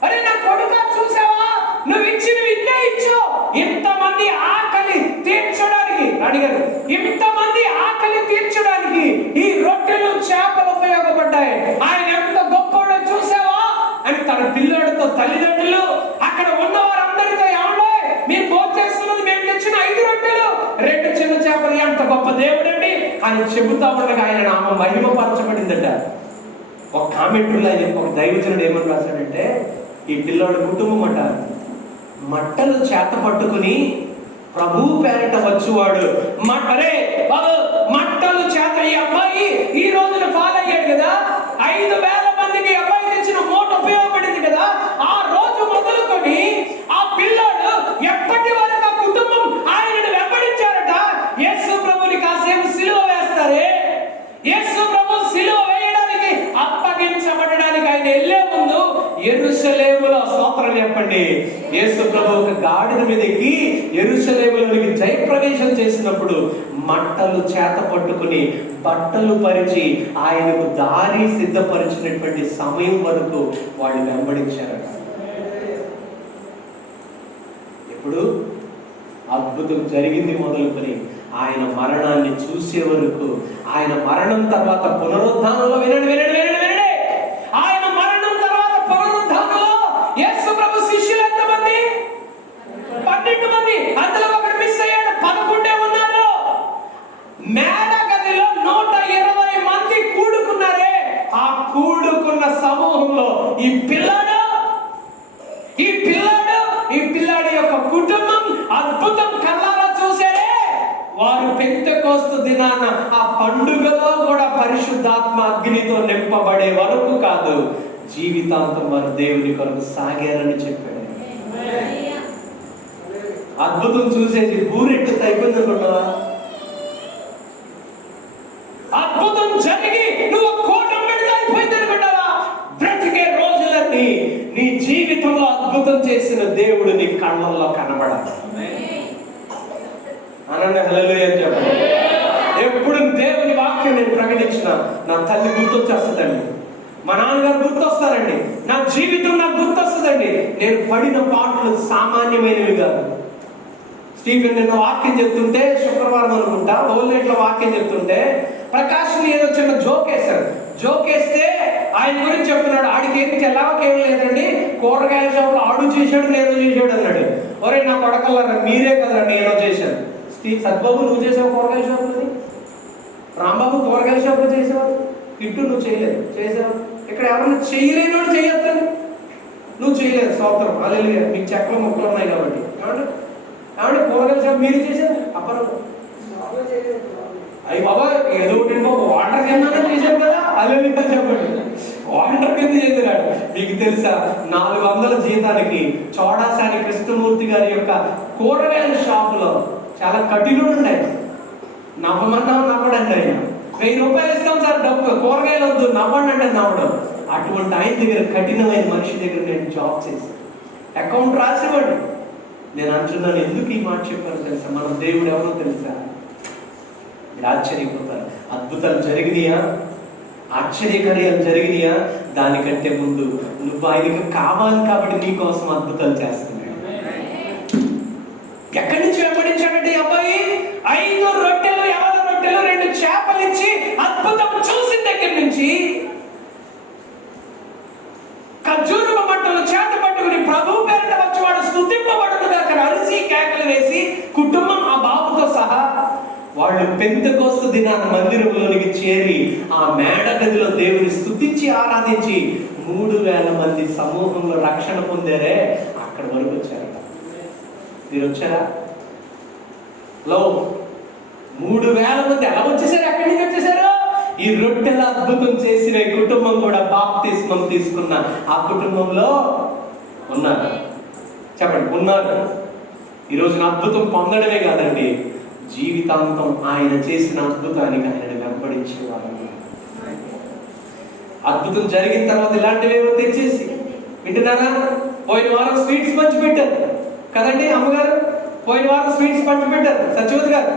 అరే నా కొడుక, చూసావా? నువ్వు ఇచ్చినవి ఇన్నే ఇచ్చావు. ఇంతమంది ఆకలి తీర్చడానికి అడిగారు. ఇంతమంది ఆకలి తీర్చడానికి ఈ రొట్టెలు, చేపలు ఉపయోగపడ్డాయి. ఆయన ఎంత గొప్పవాడో చూసావా అని తన పిల్లాడితో, తల్లిదండ్రులు, అక్కడ ఉన్న వారందరితో, ఏమండే మీరు భోంచేస్తున్నది మేము తెచ్చిన 5 రొట్టెలు, 2 చిన్న చేపలు, ఎంత గొప్ప దేవుడండి అని చెబుతా ఉండగా ఆయన నామం మహిమపరచబడిందట. ఒక కామెంటరీలో ఆయన, ఒక దైవజనుడు ఏమని రాశాడంటే, ఈ పిల్లాడు కుటుంబం అట మట్టలు చేత పట్టుకుని ప్రభు పేరట వచ్చువాడు. అరే బాబు, మట్టలు చేత ఈ అబ్బాయి ఈ రోజున ఫాలో అయ్యాడు కదా, 5,000 మందికి అబ్బాయి తెచ్చిన మూట ఉపయోగపడింది కదా, ఆ రోజు మొదలుకొని ఆ చెప్పండి. యేసు ప్రభు ఒక గాడిద మీద ఎక్కి యెరూషలేములోనికి జయప్రవేశం చేసినప్పుడు మట్టలు చేత పట్టుకుని బట్టలు పరిచి ఆయనకు దారి సిద్ధపరిచినటువంటి సమయం వరకు వాళ్ళు వెంబడించారట. ఎప్పుడు అద్భుతం జరిగింది మొదలుకొని ఆయన మరణాన్ని చూసే వరకు, ఆయన మరణం తర్వాత పునరుద్ధానంలో వినండి వినండి వినండి వినండి ఆయన మరణం తర్వాత పునరుద్ధానంలో యేసు ప్రభు శిష్యులు ఎంతమంది? 12 మంది. అందులో ఒకడు మిస్ అయ్యాడు, 11 ఉన్నారు. మేడ గదిలో 120 మంది కూడుకున్నారే. ఆ కూడుకున్న సమూహంలో ఈ పిల్లాడు యొక్క కుటుంబం అద్భుతం కళ్ళారా చూసారే. వారు పెంతెకోస్తు దినాన ఆ పండుగలో కూడా పరిశుద్ధాత్మ అగ్నితో నింపబడే వరకు కాదు, జీవితాంతం వారు దేవుని కొరకు సాగారని చెప్పాడు. అద్భుతం చూసేసి ఊరెట్టు అయిపోయింది అనుకున్నావా? అద్భుతం జరిగి నువ్వు కోటం పెడితే అయిపోయింది అనుకుంటావా? బ్రతికే రోజులన్నీ నీ జీవితంలో అద్భుతం చేసిన దేవుడు నీ కళ్ళల్లో కనబడాలి. అనండి హల్లెలూయా చెప్పండి. ఎప్పుడు దేవుని వాక్యం నేను ప్రకటించిన నా తల్లి గుర్తొచ్చేస్తుందండి, మా నాన్నగారు గుర్తొస్తారండి, నా జీవితం నాకు గుర్తొస్తుందండి. నేను పడిన పాటలు సామాన్యమైనవి కాదు. స్టీఫెన్ నిన్న వాక్యం చెప్తుంటే, శుక్రవారం అనుకుంటా, ఓల్నేట్లో వాక్యం చెప్తుంటే ప్రకాష్ని ఏదో చిన్న జోక్ వేశాడు. జోక్ వేస్తే ఆయన గురించి చెప్తున్నాడు. ఆడికి ఏం తెల్లవకేం లేదండి, కూరగాయల షాపులో ఆడు చేశాడు నేను చేశాడు అన్నాడు. ఒరే నా కొడకల్లారా, మీరే కదరా నేను చేశాను. సద్బాబు నువ్వు చేసావు కూరగాయల షాపులో, రాంబాబు కూరగాయల షాపులో చేసేవాడు, కిట్టు నువ్వు చేయలేదు చేసావు. ఇక్కడ ఎవరన్నా చేయలేని వాడు చేయొద్దని, నువ్వు చేయలేదు సోదరం హల్లెలూయా. మీకు చెక్కలు మొక్కలు ఉన్నాయి కాబట్టి. ఏమంటే కూరగాయల షాప్ మీరు చేశారు అప్పరు అయ్యి బాబా ఏదో ఒకటి వాటర్ కింద చేశారు కదా. హల్లెలూయా చెప్పండి. వాటర్ కింద చేశాడు. మీకు తెలుసా 400 జీతానికి చౌడాసాని కృష్ణమూర్తి గారి యొక్క కూరగాయల షాపులో చాలా కఠినుడు ఉన్నాయి. నవ్వమన్నా నవ్వడండి. ఆయన 1000 రూపాయలు ఇస్తాం సార్ డబ్బు, కూరగాయలు వద్దు నవ్వండి అంటే నవ్వడం. అటువంటి ఆయన దగ్గర, కఠినమైన మనిషి దగ్గర నేను జాబ్ చేశాను. అకౌంట్ రాసేవాడు. నేను అంటున్నాను, ఎందుకు ఈ మాట చెప్పాను తెలుసా? మన దేవుడు ఎవరో తెలుసా? మీరు ఆశ్చర్యపోతారు. అద్భుతాలు జరిగినాయా, ఆశ్చర్యకార్యాలు జరిగినాయా, దానికంటే ముందు నువ్వు ఆయనకి కావాలి కాబట్టి నీ కోసం అద్భుతాలు చేస్తున్నాడు. ఎక్కడి నుంచి వెంబడించాడంటే అబ్బాయి 5 రొట్టెలు 50 రొట్టెలు 2 చేపలు ఇచ్చి అద్భుతం చూసిన దగ్గర నుంచి ఖర్జూరపు మంటలు చేత పట్టుకుని ప్రభు పేరిట వచ్చేవాడు స్తుతింపబడును అక్కడ అరిసి కేకలు వేసి కుటుంబం ఆ బాబుతో సహా వాళ్ళు పెంతెకోస్తు దినాన మందిరంలోనికి చేరి ఆ మేడ గదిలో దేవుని స్తుతించి ఆరాధించి 3000 మంది సమూహంలో రక్షణ పొందారే. అక్కడ వరకు వచ్చారు. మీరు వచ్చారా? 3000 మంది ఎలా వచ్చేసారు? ఎక్కడి నుంచి వచ్చేసారు? ఈ రొట్టెల అద్భుతం చేసిన ఈ కుటుంబం కూడా బాప్తిస్మం తీసుకున్న ఆ కుటుంబంలో ఉన్నారు. చెప్పండి, ఉన్నారు. ఈరోజు అద్భుతం పొందడమే కాదండి, జీవితాంతం ఆయన చేసిన అద్భుతానికి ఆయన వెంబడించేవారు. అద్భుతం జరిగిన తర్వాత ఇలాంటివేమో తెచ్చేసి వింటున్నారా? పోయిన వారం స్వీట్స్ పంచి పెట్టారు కదండి అమ్మగారు, పోయిన వారం స్వీట్స్ పంచి పెట్టారు. సత్యవతి గారు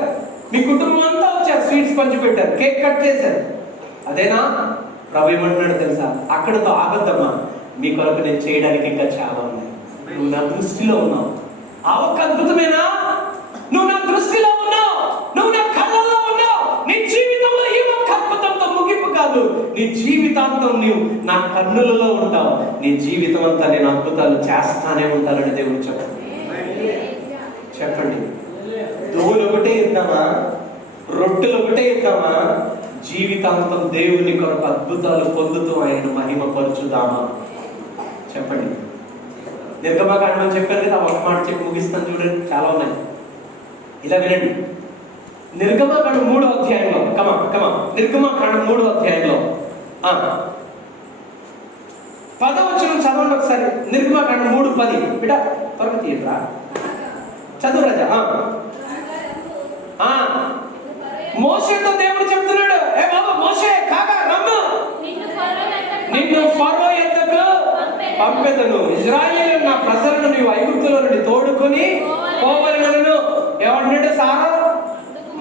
మీ కుటుంబం అంతా వచ్చారు, స్వీట్స్ పంచి పెట్టారు, కేక్ కట్ చేశారు. అదేనా? ప్రభు ఏమంటున్నాడు తెలుసా? అక్కడతో ఆగద్దమ్మా, మీ కొరకు నేను చేయడానికి ఇంకా చాలా ఉన్నాయి. నువ్వు నా దృష్టిలో ఉన్నావు. ఆ ఒక్క అద్భుతమేనా? నువ్వు నా దృష్టిలో ఉన్నావు, నువ్వు నా కళ్ళల్లో ఉన్నావు. నీ జీవితంలో ఈ ఒక్క అద్భుతంతో ముగింపు కాదు, నీ జీవితాంతం నీవు నా కన్నులలో ఉంటావు. నీ జీవితం అంతా నేను అద్భుతాలు చేస్తానే ఉంటానని దేవుడు చెప్పండి. దోలు ఒకటే ఇద్దామా, రొట్టెలు ఒకటే ఇద్దామా, జీవితాంతం దేవుని కొరకు అద్భుతాలు పొందుతూ ఆయనను మహిమపరచుదామా? చెప్పండి. నిర్గమకాండం చెప్పారు కదా, ఒక మాట చెప్పి ముగిస్తాను చూడండి, చాలా ఉన్నాయి. ఇలా వినండి. నిర్గమకాండం 3వ అధ్యాయంలో నిర్గమకాండం 3వ అధ్యాయంలో 10వ వచనం చదవండి ఒకసారి. నిర్గమకాండం 3:10 బిడ్డ త్వరగా తీయరా, చదువు రాజా. మోషేతో దేవుడు చెప్తున్నాడు, ఏ బాబా మోషే కాగా రమ్ము, నిన్ను ఫరో యొద్దకు పంపెదను. ఇశ్రాయేలు నా ప్రజలను నీవు ఐగుప్తులో నుండి తోడుకొని పోవలెనను. ఏమంటున్నాడు సారా?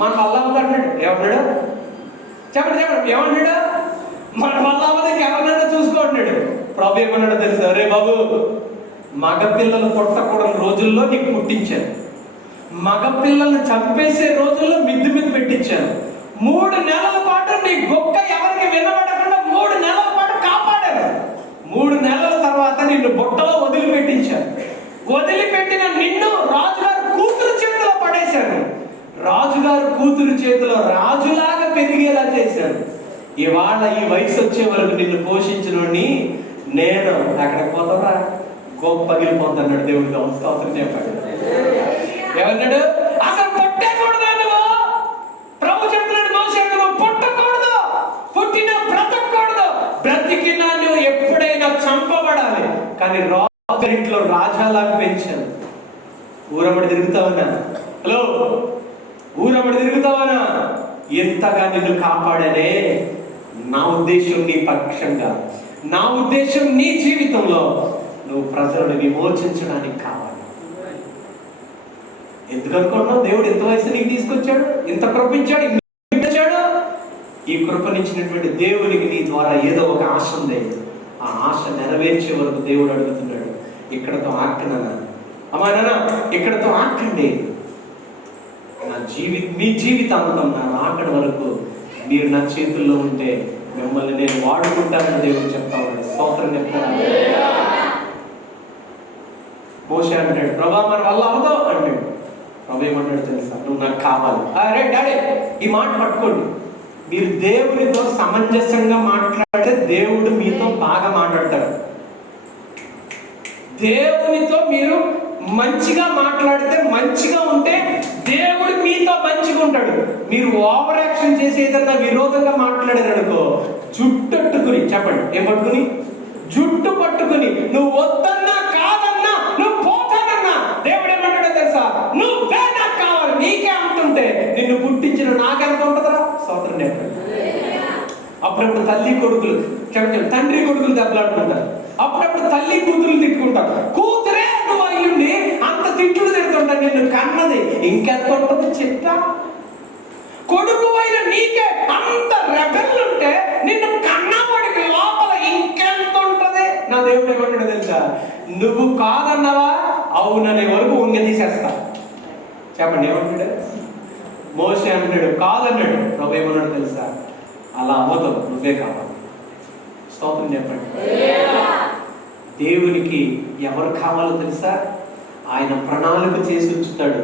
మన వల్ల అన్నాడు. ఏమన్నాడు చెప్పండి ఏమన్నాడు? మన వల్ల అవ్వదు, ఎవరినైనా చూసుకుంటున్నాడు. ప్రభు ఏమన్నాడు తెలుసా? రే బాబు, మగ పిల్లలు పుట్టకూడని రోజుల్లో నీకు పుట్టించాను, మగ పిల్లల్ని చంపేసే రోజుల్లో మిద్దు మీద పెట్టించాను, 3 నెలల పాటు నీ గొక్క ఎవరికి వినబడకుండా 3 నెలల పాటు కాపాడాను, 3 నెలల తర్వాత నిన్ను బుట్టలో వదిలిపెట్టించాను, వదిలిపెట్టిన నిన్ను రాజుగారు కూతురు చేతిలో పడేశాను, రాజుగారు కూతురు చేతిలో రాజులాగా పెరిగేలా చేశాను. ఇవాళ ఈ వయసు వచ్చే వరకు నిన్ను పోషించినోడిని నేను అక్కడికి పోతారా గొప్ప పగిలిపోతున్నాడు. దేవుడికి స్తోత్రం చెప్పాడు. ఏమన్నాడు? అసలు పుట్టకూడదు నువ్వు. ప్రభు చెప్తున్నాడు మోషేకు, నువ్వు పుట్టకూడదు, పుట్టినా బ్రతకూడదు, బ్రతికినా నువ్వు ఎప్పుడైనా చంపబడాలి. కానీ రాజు ఇంట్లో రాజాలాగా పెంచాను. ఊరమ్మడి తిరుగుతావన్నా? హలో, ఊరమ్మడి తిరుగుతావన్నా? ఎంతగా నిన్ను కాపాడనే. నా ఉద్దేశం నీ పక్షంగా, నా ఉద్దేశం నీ జీవితంలో నువ్వు ప్రజలను విమోచించడానికి కావాలి. ఎందుకు అనుకుంటున్నావు? దేవుడు ఎంత వయసు నీకు తీసుకొచ్చాడు, ఇంత కృపించాడు, ఈ కృపనిచ్చినటువంటి దేవునికి నీ ద్వారా ఏదో ఒక ఆశ ఉంది. ఆ ఆశ నెరవేర్చే వరకు దేవుడు అడుగుతున్నాడు, ఇక్కడతో ఆక్కనన్నా, అమ్మా నాన్న ఇక్కడతో ఆక్కండి. మీ జీవితాంతం నా ఆకడ వరకు మీరు నా చేతుల్లో ఉంటే మిమ్మల్ని నేను వాడుకుంటానని దేవుడు చెప్తా ఉన్నాడు. స్తోత్రం చెప్తాను. మోషే అంటాడు, ప్రభా మన వల్ల అవదో అంటాడు. ప్రభు ఏమంటాడు తెలుసా? నువ్వు నాకు కావాలి. అరే డాడీ, ఈ మాట పట్టుకోండి. మీరు దేవునితో సమంజసంగా మాట్లాడితే దేవుడు మీతో బాగా మాట్లాడతాడు. దేవునితో మీరు మంచిగా మాట్లాడితే, మంచిగా ఉంటే దేవుడు మీతో మంచిగా ఉంటాడు. మీరు ఓవర్ యాక్షన్ చేసి ఏదన్నా విరోధంగా మాట్లాడారనుకో, జుట్టట్టుకుని, చెప్పండి ఏం పట్టుకుని? జుట్టు పట్టుకుని, నువ్వు వద్దన్నా కాదన్నా, నువ్వు పోతానన్నా దేవుడు ఏమంటాడో తెలుసా? నువ్వే నాకు కావాలి. నీకే అంటుంటే నిన్ను పుట్టించిన నాకెంత ఉంటుందా? స్తోత్రం చెప్పండి. అప్పుడప్పుడు తల్లి కొడుకులు, చెప్పండి తండ్రి కొడుకులు దెబ్బలాడుకుంటారు. అప్పుడప్పుడు తల్లి కూతురు తిట్టుకుంటారు. కూతురే నువ్వు అయ్యుండి అంత తిట్టుడు తిడుతుంటా, నిన్ను కన్నది ఇంకెంత ఉంటుంది చెప్తా? కొడుకు పైన నీకే అంత రెబెల్లుంటే నిన్ను కన్నవాడికి లోపల ఇంకెంత ఉంటది? నా దేవుడు ఏమంటాడు తెలుసా? నువ్వు కాదన్నావా, అవుననే వరకు ఉంగ తీసేస్తా. చెప్పండి ఏమంటాడు? మోషే అంటాడు కాదన్నాడు. ప్రభు ఏమన్నాడు తెలుసా? అలా అవ్వదు, నువ్వే కావాలి. స్తోత్రం చెప్పండి. దేవునికి ఎవరు కావాలో తెలుసా? ఆయన ప్రణాళిక చేసి ఉంచుతాడు.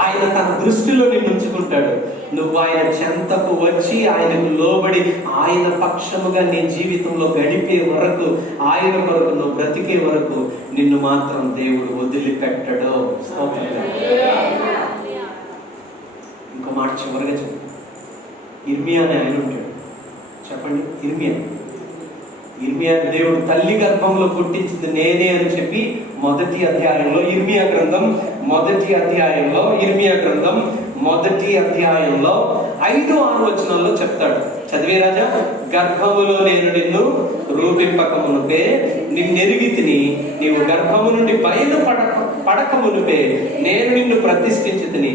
ఆయన తన దృష్టిలో నిన్ను ఉంచుకుంటాడు. నువ్వు ఆయన చెంతకు వచ్చి ఆయనకు లోబడి ఆయన పక్షముగా నీ జీవితంలో గడిపే వరకు, ఆయన కొరకు నువ్వు బ్రతికే వరకు నిన్ను మాత్రం దేవుడు వదిలిపెట్టడు. ఇంకో మాట చివరిగా చెప్పు. ఇర్మియా అని ఆయన ఉంటాడు. చెప్పండి ఇర్మియా దేవుడు తల్లి గర్భంలో పుట్టించింది నేనే అని చెప్పి మొదటి అధ్యాయంలో ఇర్మియా గ్రంథం మొదటి అధ్యాయంలో 5-6 వచనాల్లో చెప్తాడు. చదివే రాజా. గర్భములో నేను నిన్ను రూపింపకమునుపే నిన్నెరిగి తిని, నీవు గర్భము నుండి బయలు పడకమునుపే నేను నిన్ను ప్రతిష్ఠించి తిని,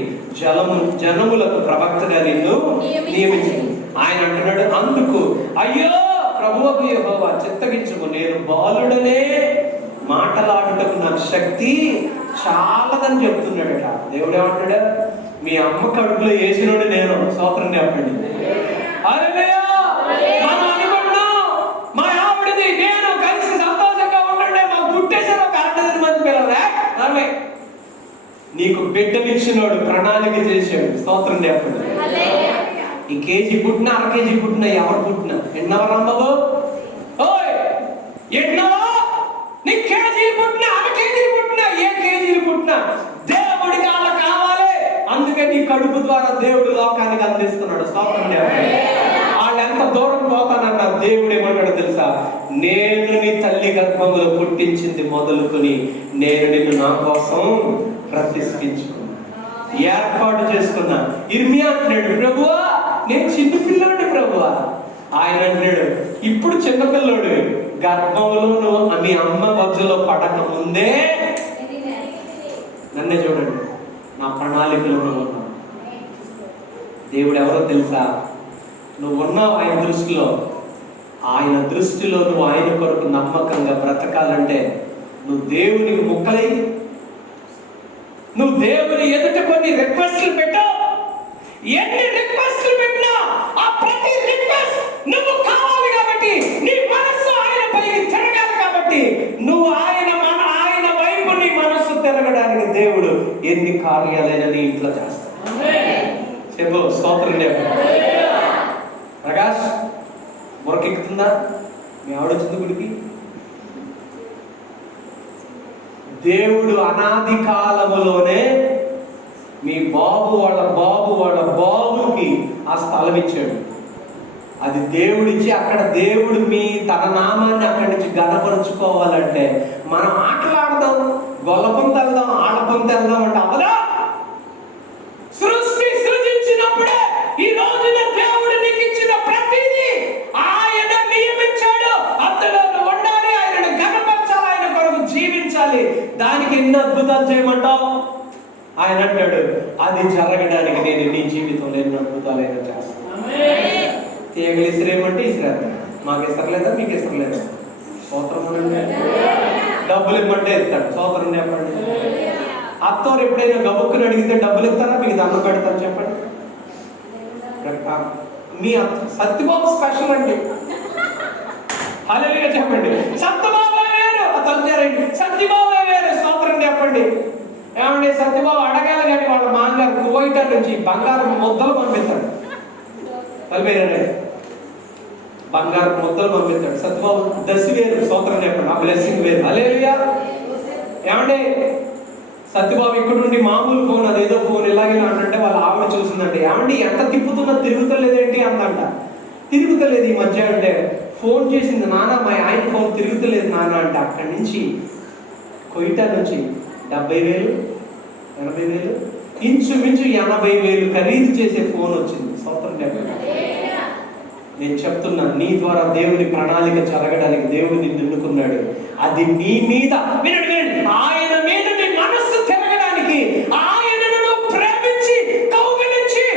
జనములకు ప్రవక్తగా నిన్ను నియమించి. ఆయన అంటున్నాడు, అందుకు అయ్యో ప్రభువు యెహోవా చిత్తగించుము, నేను బాలుడనే మాటలాడుటకు నాకు శక్తి చాలదని చెప్తున్నాడట. దేవుడు ఏమంటాడు? మీ అమ్మ కడుపులో వేసినోడు నేను. స్తోత్రం చెప్పండి. హల్లెలూయా. మనం అనుకున్నాం మా ఆవిడది నేను కలిసి సంతోషంగా ఉండండి, మాకు పుట్టేశారు ఒక 8 మంది పిల్లలే. నీకు బిడ్డనిచ్చినోడు ప్రణాళిక చేశాడు. స్తోత్రం చెప్పండి. ఈ కేజీ పుట్టినా 1/2 కేజీ పుట్టినా ఎవరు పుట్టినా ఎన్నవరు అమ్మవు? ఓయ్ ఎన్నవా? నీ కేజీలు పుట్టినా 1/2 కేజీ పుట్టినా ఏ కేజీలు పుట్టినా దేవుడికి అలా కావాలి. అందుకే నీ కడుపు ద్వారా దేవుడు లోకానికి అందిస్తున్నాడు. స్తోత్రం చెప్పండి. వాళ్ళు ఎంత దూరం పోతానన్నారు. దేవుడు ఏమంటాడు తెలుసా? నేను నీ తల్లి గర్భంలో పుట్టించింది మొదలుకొని నేను నిన్ను నా కోసం ప్రతిష్ఠించుకున్నా, ఏర్పాటు చేసుకున్నా. ఇర్మియా అంటున్నాడు, ప్రభువా నేను చిన్నపిల్లోడు ప్రభువా. ఆయన అంటున్నాడు, ఇప్పుడు చిన్నపిల్లోడు గర్భంలో నువ్వు మీ అమ్మ మధ్యలో పడక ముందే నన్నే చూడండి, నా ప్రణాళికలో నువ్వు ఉన్నావు. దేవుడు ఎవరో తెలుసా? నువ్వు ఉన్నావు ఆయన దృష్టిలో. ఆయన దృష్టిలో నువ్వు ఆయన కొరకు నమ్మకంగా బ్రతకాలంటే నువ్వు దేవునికి ముక్కలై, నువ్వు దేవుని ఎదుట కొన్ని రిక్వెస్ట్లు పెట్టావు. ఎన్ని రిక్వెస్ట్లు పెట్టినా ఆ ప్రతి రిక్వెస్ట్ నువ్వు కావాలి కాబట్టి, నీ మనస్సు ఆయన పైకి తిరగాలి కాబట్టి, నువ్వు ఆయన వైపు నీ మనస్సు తిరగడానికి దేవుడు ఎన్ని కార్యాలైనా నీ ఇంట్లో చేస్తాడు. చెప్పు స్తోత్రం. ప్రకాష్ మొరకెక్కుతుందా? మీ ఆవిడొచ్చింది గుడికి? దేవుడు అనాది కాలములోనే మీ బాబు వాళ్ళ బాబుకి ఆ స్థలం ఇచ్చాడు. అది దేవుడిచ్చి అక్కడ దేవుడు తన నామాన్ని అక్కడి నుంచి ఘనపరుచుకోవాలంటే మనం ఆటలాడదాం, గొల్లపంత వెళ్దాం, ఆడపంత వెళ్దాం అంటే అవదా? సృష్టి సృజించినప్పుడే ఈ రోజున దేవుడు నీకు ఇచ్చిన ప్రతిదీ ఆయన నియమించాడు. అందులో ఉండాలి, ఆయనను ఘనపరచాలి, ఆయన కొరకు జీవించాలి. దానికి ఎన్ని అద్భుతాలు చేయమంటావు? ఆయన అంటాడు, అది జరగడానికి నేను నీ జీవితంలో ఎన్ని అద్భుతాలైనా చేస్తాను. తీగలు ఇసిరేయమంటే ఇసిరారు. మాకు ఇసరలేదా? మీకు ఇసరలేదా? స్తోత్రం. డబ్బులు ఇవ్వమంటే ఇస్తాడు. స్తోత్రం చెప్పండి. అత్తోరు ఎప్పుడైనా గబుక్కుని అడిగితే డబ్బులు ఇస్తారా? మీకు దండం పెడతారు చెప్పండి. మీ సత్యబాబు స్పెషల్ అండి. హల్లెలూయా చెప్పండి. సత్యబాబు వేరు, తలుచారండి. సత్యబాబు వేరు. స్తోత్రం చెప్పండి. ఏమండి, సత్యబాబు అడగాలి కానీ వాళ్ళ మామగారు కువైట్ నుంచి బంగారం ముద్దలు పంపిస్తాడు. తలిపేరండి, బంగారం ముద్దలు పంపిస్తాడు. సత్యబాబు దశి వేరు. స్తోత్రం చెప్పండి. ఆ బ్లెస్సింగ్ వేరు. హల్లెలూయా. ఏమండి, సత్యబాబు ఇక్కడ నుండి మామూలు ఫోన్, అదేదో ఫోన్ ఇలాగే అంటే వాళ్ళ ఆవిడ చూసిందంటే, ఏమండి ఎంత తిప్పుతున్నా తిరుగుతలేదేంటి అందంట. తిరుగుతలేదు ఈ మధ్య అంటే ఫోన్ చేసింది, నాన్న మా ఆయన ఫోన్ తిరుగుతలేదు నాన్న అంటే అక్కడి నుంచి కొయిటా నుంచి 70,000 80,000 ఇంచుమించు 80,000 ఖరీదు చేసే ఫోన్ వచ్చింది. స్తోత్రం చెప్పండి. నేను చెప్తున్నాను, నీ ద్వారా దేవుని ప్రణాళిక జరగడానికి దేవుడు నిన్ను ఎన్నుకున్నాడు. అది నీ మీద ఆయన మీద నీ మనస్సు తిరగడానికి, ఆయనను ప్రేమించి కౌగిలించి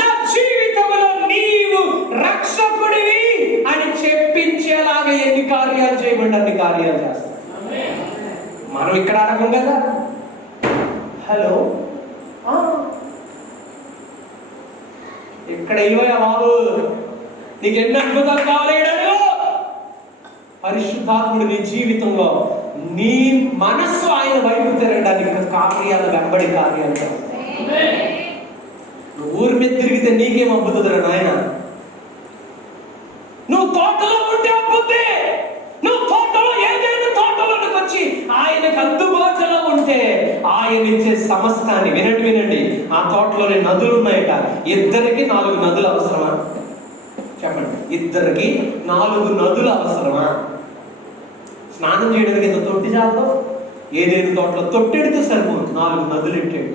నా జీవితంలో నీవు రక్షకుడివి అని చెప్పించేలాగా ఎన్ని కార్యాలు చేయబడి అన్ని కార్యాలు చేస్తాం. మనం ఇక్కడ అనగం కదా. హలో, ఇక్కడ ఇవ్వయా బాబు, నీకు ఎన్ని అద్భుతాలు కావాలి? పరిశుద్ధాత్ముడు నీ జీవితంలో నీ మనస్సు ఆయన వైపు తిరగడానికి కార్యాలు వెంబడి కార్యాలు చేస్తాయి. ఊరి మీద తిరిగితే నీకేం అబ్బుతుందిరా నాయన? నువ్వు తోటలో ఉంటే అబ్బుద్ది. నువ్వు తోటలో ఏదైనా తోటలోకి వచ్చి ఆయనకు అందుబాటులో ఉంటే ఆయన ఇచ్చే సమస్తాన్ని వినండి. ఆ తోటలోనే నదులు ఉన్నాయట. ఇద్దరికి 4 నదులు అవసరమా? చెప్పండి, ఇద్దరికి 4 నదులు అవసరమా? స్నానం చేయడానికి ఎంత తొట్టి చాలదో? ఏదైనా తోటలో తొట్టెడితే సరిపోదు, 4 నదులు పెట్టాడు.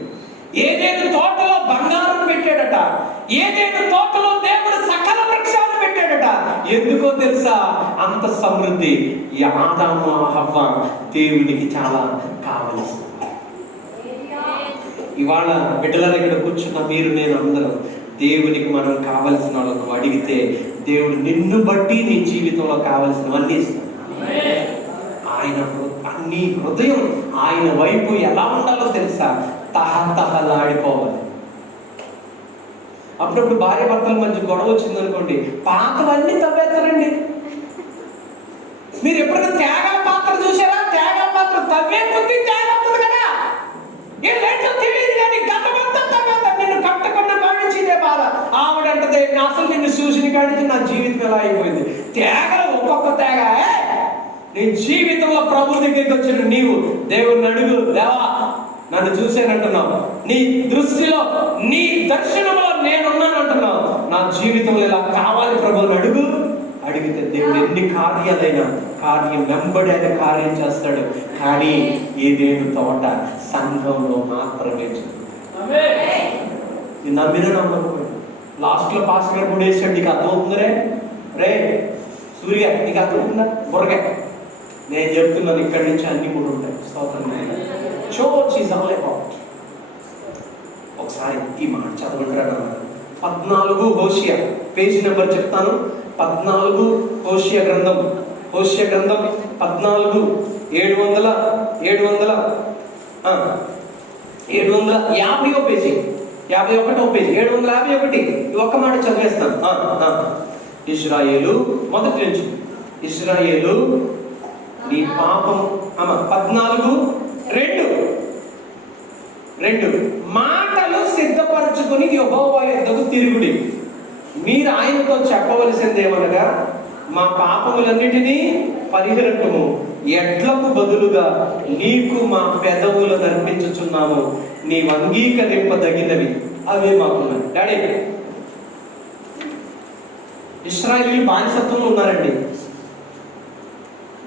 ఏదైనా తోటలో బంగారం పెట్టాడట. ఏదైనా తోటలో దేవుడు సకల వృక్షాలు పెట్టాడట. ఎందుకో తెలుసా? అంత సమృద్ధి ఆదాము హవ్వ దేవునికి చాలా కావలసింది. ఇవాళ బిడ్డల ఇక్కడ కూర్చున్న మీరు నేను అందరం దేవునికి మనం కావలసిన వాళ్ళను అడిగితే దేవుడు నిన్ను బట్టి నీ జీవితంలో కావలసినవన్నీ ఇస్తాడు. ఆయన నీ హృదయం ఆయన వైపు ఎలా ఉండాలో తెలుసా? తహతహలాడిపోవాలి. అప్పుడప్పుడు భార్య భర్తల మధ్య గొడవ వచ్చింది అనుకోండి, పాత్రలన్నీ తవ్వేస్తారండి. మీరు ఎప్పుడైనా త్యాగ పాత్ర చూసారా? త్యాగ పాత్ర తవ్వే కొద్ది త్యాగ అవుతుంది కదా. ఏంటో తెలియదు కానీ గతమంతా తవ్వేస్తారు. నిన్ను కట్టకున్న కాడించిందే బాధ. ఆవిడంటది, అసలు నిన్ను చూసిన కాడించి నా జీవితం ఎలా అయిపోయింది. త్యాగలు ఒక్కొక్క త్యాగ. నీ జీవితంలో ప్రభు దగ్గరికి వచ్చిన నీవు దేవుడిని అడుగు, దేవా నన్ను చూశానంటున్నావు, నీ దృష్టిలో నీ దర్శనంలో నేనున్నాను అంటున్నావు, నా జీవితంలో ఇలా కావాలి ప్రభువుని అడుగు. అడిగితే దేవుడు ఎన్ని కార్యాలైనా కార్యం వెంబడి ఆయన కార్యం చేస్తాడు. కానీ ఏదేను తోట సంఘంలో మాత్రమే నమ్మిన నమ్మకం. లాస్ట్లో పాస్టర్ గారు కూడా వేసాడు, నీకు అర్థమవుతుందరే రే సూర్య నీకు అర్థమవుతుందా? బుర్రగా నేను చెప్తున్నాను, ఇక్కడి నుంచి అన్ని కూడా ఉంటాయి. స్తోత్రం. Church is all about. ఒకసారి ఈ మాట చదవగలరా? 14 హోషియా, పేజీ నెంబర్ చెప్తాను. 14 హోషియా గ్రంథం 14 750వ పేజీ, 51వ పేజీ, 751. ఒక్క మాట చదివేస్తాను. ఇశ్రాయేలు, మొదటి నుంచి. ఇశ్రాయేలు నీ పాపం 14:2 మాటలు సిద్ధపరచుకుని యెహోవా యొద్దకు తిరుగుడి. మీరు ఆయనతో చెప్పవలసిందేమనగా, మా పాపములన్నిటినీ పరిహరించుము, ఎడ్లకు బదులుగా నీకు మా పెదవులను అర్పించుచున్నాము, నీవు అంగీకరింపదగినవి అవే మాకున్నాయి. డాడీ, ఇశ్రాయేలీయులు బానిసత్వంలో ఉన్నారండి.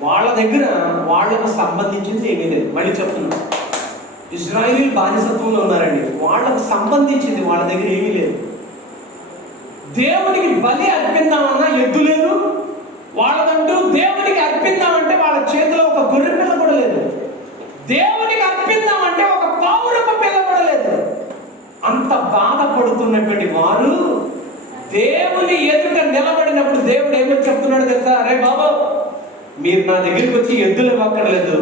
వాళ్ళ దగ్గర వాళ్లకు సంబంధించింది ఏమీ లేదు. మళ్ళీ చెప్తున్నా, ఇశ్రాయేలీయులు బానిసత్వంలో ఉన్నారండి. వాళ్ళకు సంబంధించింది వాళ్ళ దగ్గర ఏమీ లేదు. దేవుడికి బలి అర్పిద్దామన్నా ఎద్దు లేదు వాళ్ళదంటూ. దేవుడికి అర్పిద్దామంటే వాళ్ళ చేతిలో ఒక గొర్రె పిల్ల కూడా లేదు. దేవుడికి అర్పిద్దామంటే ఒక పౌరపు పిల్ల కూడా లేదు. అంత బాధపడుతున్నటువంటి వారు దేవుని ఎదుట నిలబడినప్పుడు దేవుడు ఏమని చెప్తున్నాడు తెలుసా? అరే బాబు, మీరు నా దగ్గరికి వచ్చి ఎద్దులు ఇవ్వక్కర్లేదు,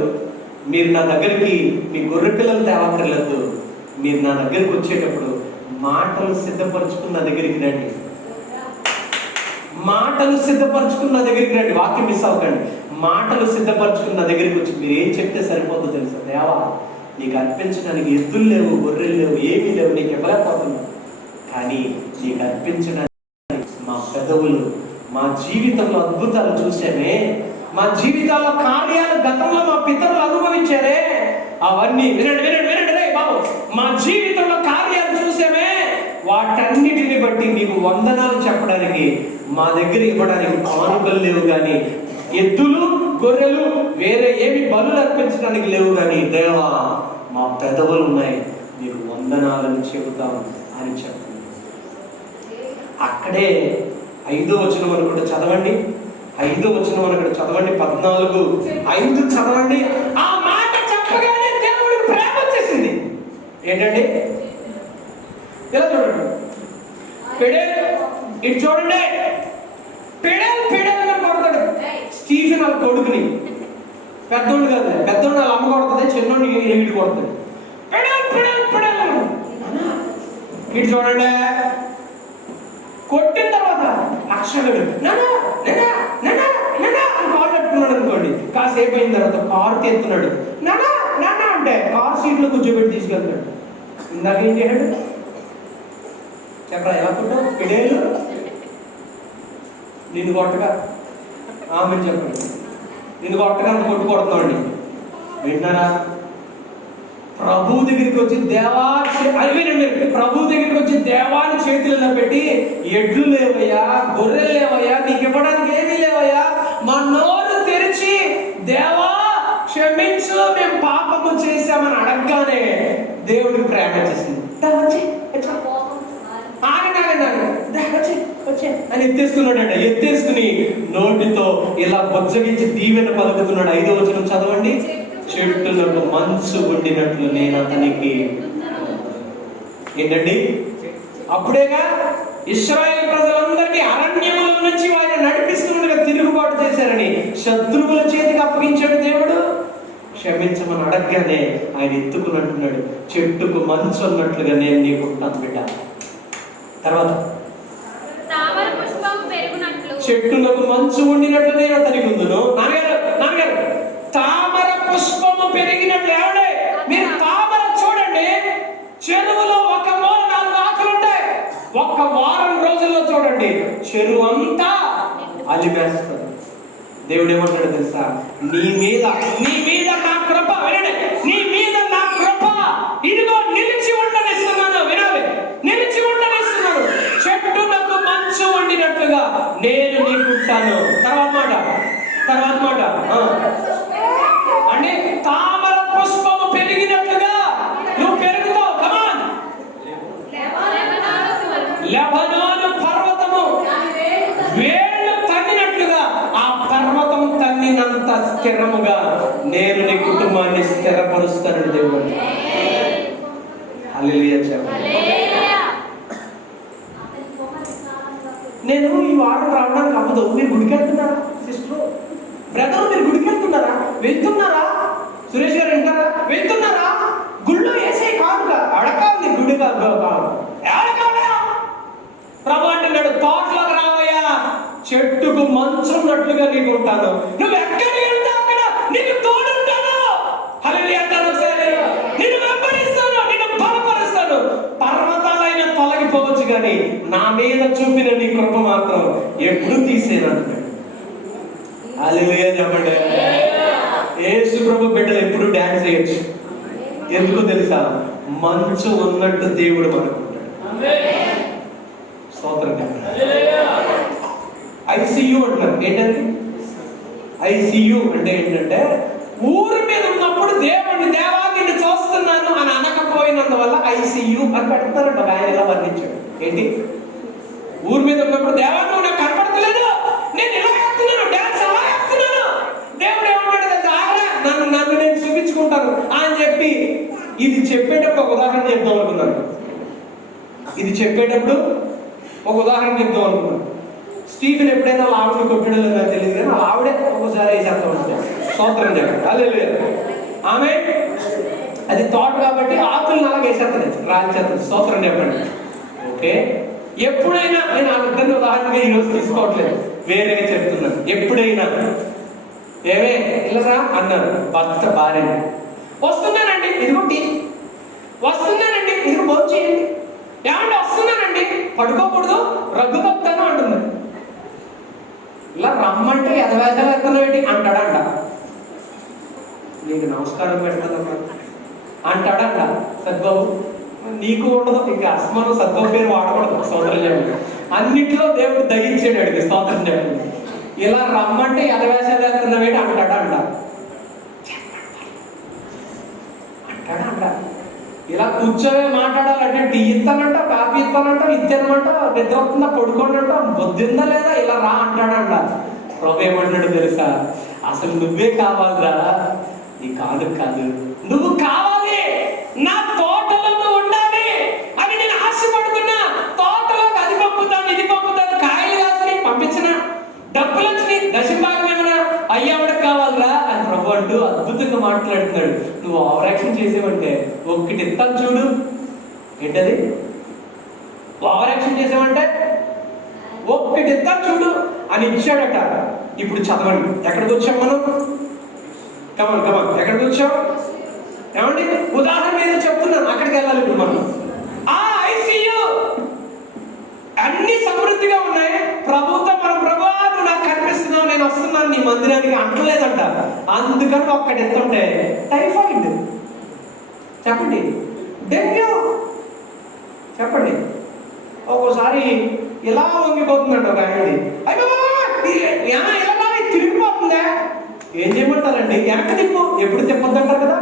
మీరు నా దగ్గరికి మీ గొర్రె పిల్లలు తేవక్కర్లేదు, మీరు నా దగ్గరికి వచ్చేటప్పుడు మాటలు సిద్ధపరచుకున్న దగ్గరికి రండి. మాటలు సిద్ధపరచుకున్న దగ్గరికి రండి. వాక్యం మిస్ అవ్వకండి. మాటలు సిద్ధపరచుకున్న దగ్గరికి వచ్చి మీరు ఏం చెప్తే సరిపోతుందో తెలుసా? దేవా, నీకు అర్పించడానికి ఎద్దులు లేవు, గొర్రెలు లేవు, ఏమీ లేవు, నీకు ఇవ్వలేకపోతున్నావు. కానీ నీకు అర్పించడానికి మా పెదవులు, మా జీవితంలో అద్భుతాలు చూసామే, మా జీవితాల్లో కార్యాలు గతంలో మా పితరులు అనుభవించారే, అవన్నీ వినండి వినండి వినండి రే బాబు, మా జీవితంలో కార్యాలు చూసామే, వాటన్నిటిని బట్టి నీకు వందనాలు చెప్పడానికి మా దగ్గర ఇవ్వడానికి కానుకలు లేవు, కానీ ఎద్దులు గొర్రెలు వేరే ఏమి బలులు అర్పించడానికి లేవు, కానీ దేవా మా పెదవులు ఉన్నాయి, నీకు వందనాలను చెబుతాం అని చెప్తుంది. అక్కడే 5వ వచనం అనుకుంటే చదవండి. 5వ వచనం అనుకుంటే చదవండి. 14:5 చదవండి. ఆ మాట చెప్పగానే దేవుడి ప్రేమ వచ్చేసింది. ఏంటండి? ఇలా చూడండి, ఇటు చూడండి, పిడేలు కొడతాడు స్టీఫెన్ వాళ్ళ కొడుకుని. పెద్దోడు కాదు, పెద్దోడు వాళ్ళ అమ్మ కొడుతుంది, చిన్నోడిని ఎగిడి కొడుతుంది. పిడేలు ఇటు చూడండి. కొట్టిన తర్వాత అక్షరుడు అని కారు పెట్టుకున్నాడు అనుకోండి. కాసేపు అయిన తర్వాత కారు తెస్తున్నాడు, నానా నానా అంటే కారు సీట్లో కూర్చోబెట్టి తీసుకెళ్తాడు. ఇందాక ఏం చేశాడు చెప్పరా? ఎలా కొట్టావు? పిడేలు నిన్ను కొట్టగా ఆమె చెప్పండి, నిన్ను కొట్టగా అంత కొట్టుకొడుతున్నాండి. వింటున్నారా? ప్రభు దగ్గరికి వచ్చి దేవా అవినండి, ప్రభు దగ్గరికి వచ్చి దేవాని చేతులలో పెట్టి, ఎడ్లు లేవయ్యా, గొర్రెలు లేవయ్యా, నీకు ఇవ్వడానికి ఏమీ లేవయ్యా, మా నోరు తెరిచి దేవా క్షమించు, మేము పాపము చేశామని అడగగానే దేవుడికి ప్రేమ వచ్చేసింది. అని ఎత్తేసుకున్నాడంట. ఎత్తేసుకుని నోటితో ఇలా బొజ్జగించి దీవెన పలుకుతున్నాడు. 5వ వచనం చదవండి. చెట్టులకు మంచు ఉండినట్లు నేను అతనికి. ఏంటండి? అప్పుడేగా ఇశ్రాయేలు ప్రజలందరినీ అరణ్యముల నుంచి వారిని నడిపిస్తుండగా తిరుగుబాటు చేశారని శత్రువుల చేతికి అప్పగించాడు దేవుడు. క్షమించమని అడగగానే ఆయన ఎత్తుకున్నట్టున్నాడు, చెట్టుకు మంచు అన్నట్లుగా నేను నీకు ఉంటాను బిడ్డ. తర్వాత చెట్టులకు మంచు ఉండినట్లు నేను అతనికి ఉందును. నాన్నగారు తామర పుష్పము పెరిగినట్లు. ఎవడే మీరు తామర చూడండి, చెరువులో ఒక మూల 4 ఆకులు ఉంటాయి. ఒక్క వారం రోజుల్లో చూడండి చెరువు అంతా అలిమేస్తుంది. దేవుడు ఏమంటాడు తెలుసా? నీ మీద నా కృప, వినండి, నీ మీద నా కృప ఇదిగో నిలిచి ఉండనిస్తున్నాను. వినాలి, నిలిచి ఉండనిస్తున్నాను. చెట్టులకు మంచు ఉండినట్లుగా నేను నీకుంటాను. తర్వాత మాట అంటే తామర పుష్పము పెరిగినట్లుగా నువ్వు పెరుగుతావు. కమాన్, లెబనోను పర్వతము వేళ్ళు స్థిరముగా నేను నీ కుటుంబాన్ని స్థిరపరుస్తానని దేవుడు. హల్లెలూయా చెప్పండి. నేను ఈ వారం రావడానికి అవ్వదు. మీరు గుడికి వెళ్తున్నారా సిస్టర్, బ్రదర్? మీరు గుడికి వెళ్తున్నారా? సురేష్ గారు వింటారా? వెళ్తున్నారా? గుళ్ళో వేసే కాదుగా అడకాలి, గుడి కాదు. ప్రభు అంటున్నాడు, తోటలోకి రావయ్యా, చెట్టుకు మంచున్నట్లుగా నీకు ఉంటాను. నువ్వు ఎక్కడికి వెళ్తా అక్కడ నీకు తోడుంటాను. హల్లెలూయా అంటాను. ఒకసారి నిన్ను వెంబడిస్తాను, నిన్ను బలపరుస్తాను. పర్వతాలైనా తొలగిపోవచ్చు కానీ నా మీద చూపిన నీ కృప మాత్రం ఎప్పుడు తీసేను అంటాడు. హల్లెలూయా చెప్పండి. యేసు ప్రభు బిడ్డలు ఎప్పుడు డాన్స్ చేయొచ్చు. ఎందుకో తెలుసా? మంచు ఉన్నట్టు దేవుడు మనకుంటాడు. స్తోత్రం. ఐసియు అంటారు. ఏంటండి ఐసియు అంటే? ఏంటంటే ఊరి మీద ఉన్నప్పుడు దేవుడిని, దేవా నిన్ను చూస్తున్నాను అని అనకపోయినందువల్ల ఐసియు అని పెడతారంట. ఆయన ఎలా వర్ణించాడు. ఏంటి? ఊరి మీద ఉన్నప్పుడు దేవా నువ్వు నాకు కనపడతలేదు, నేను ఇలా వేస్తున్నాను, డాన్స్ అలా వేస్తున్నాను. దేవుడు ఏమన్నాడు తెలుసా? నన్ను నేను చూపించుకుంటాను అని చెప్పి ఇది చెప్పేటప్పుడు ఒక ఉదాహరణ చెప్దాం అనుకున్నాను. ఒక ఉదాహరణ చెప్దాం అనుకున్నాను. స్టీఫెన్ ఎప్పుడైనా ఆవిడ కొట్టడం నాకు తెలియదు కానీ ఆవిడే ఒకసారి వేసేస్తా ఉంటాడు. స్తోత్రం చెప్పండి. హల్లెలూయా. ఆమె అది తోట కాబట్టి ఆకులు అలాగే వేసేస్తుంది, రాల్చేస్తుంది. స్తోత్రం చెప్పండి. ఓకే, ఎప్పుడైనా నేను ఆ ఇద్దరిని ఉదాహరణగా ఈరోజు తీసుకోవట్లేదు, వేరేగా చెప్తున్నాను. ఎప్పుడైనా ఏమే ఇల్లరా అన్నారు భర్త భార్య, వస్తున్నానండి ఇదిగో టీ, వస్తున్నానండి ఇదిగో భోజనం చేయండి, ఏమంటే వస్తున్నానండి పడుకోకూడదు రగ్గు కప్పుతాను అంటున్నాడు. ఇలా రమ్మంటే ఎదవేసాలు ఎత్తలేటి అంటాడంట. నీకు నమస్కారం పెట్టదమ్మా అంటాడంట. సద్బాబు నీకు ఉండదు, ఇంకా అస్మాను సద్బాబు పేరు వాడకూడదు. స్తోత్రం చెప్పండి. అన్నిట్లో దేవుడు దయించాడు అడిగి. స్తోత్రం చెప్పండి. ఇలా రమ్మంటే ఎదవేసాలు ఎత్తున్నవేటి అంటాడంట. ఇలా కూర్చోవే మాట్లాడాలంటే టీ ఇస్తానంట, కాఫీ ఇస్తానంట, ఇచ్చానంట, నిద్ర వస్తుందా పడుకోండంట, బొద్దుందా లేదా, ఇలా రా అంటాడంట. ప్రభు ఏమంటాడు తెలుసా? అసలు నువ్వే కావాలిరా, నీ కాదు నువ్వు కావాలి, నా తోటలో నువ్వు ఉండాలి అని నేను ఆశపడుతున్నా. తోటలోకి అది పంపుతాను, ఇది పంపుతాను, కాయలు కాసి పంపించిన, డబ్బులు వచ్చి దశభాగం ఏమన్నా అయ్యావిడకి కావాలరా అని ప్రభు అంటూ అద్భుతంగా మాట్లాడుతున్నాడు. నువ్వు ఓవరాక్షన్ చేసేవంటే ఒక్కటి ఇస్తాను చూడు. ఏంటది ఓవరాక్షన్ చేసావంటే? ఒక్కటి ఇస్తాను చూడు అని ఇచ్చాడట. ఇప్పుడు చదవండి, ఎక్కడికి వచ్చాం మనం? కమన్ ఎక్కడికి వచ్చాం? ఏమండి ఉదాహరణ ఏదో చెప్తున్నాను, అక్కడికి వెళ్ళాలి ఇప్పుడు మనం. ఐసియు అన్ని సమృద్ధిగా ఉన్నాయి. ప్రభుత్వం మన ప్రభు నువ్వు నాకు కనిపిస్తున్నావు, నేను వస్తున్నాను నీ మందిరానికి అంటలేదంట. అందుకని ఒక్కటి ఎత్తుంటే టైఫాయిడ్ చెప్పండి, డెంగ్యూ చెప్పండి, ఒక్కోసారి ఇలా వంగిపోతుందంట ఒక ఆయనది. ఇలా తిరిగిపోతుందా? ఏం చేయమంటారండి? వెనక తిప్పు, ఎప్పుడు తిప్పొద్దంటారు కదా.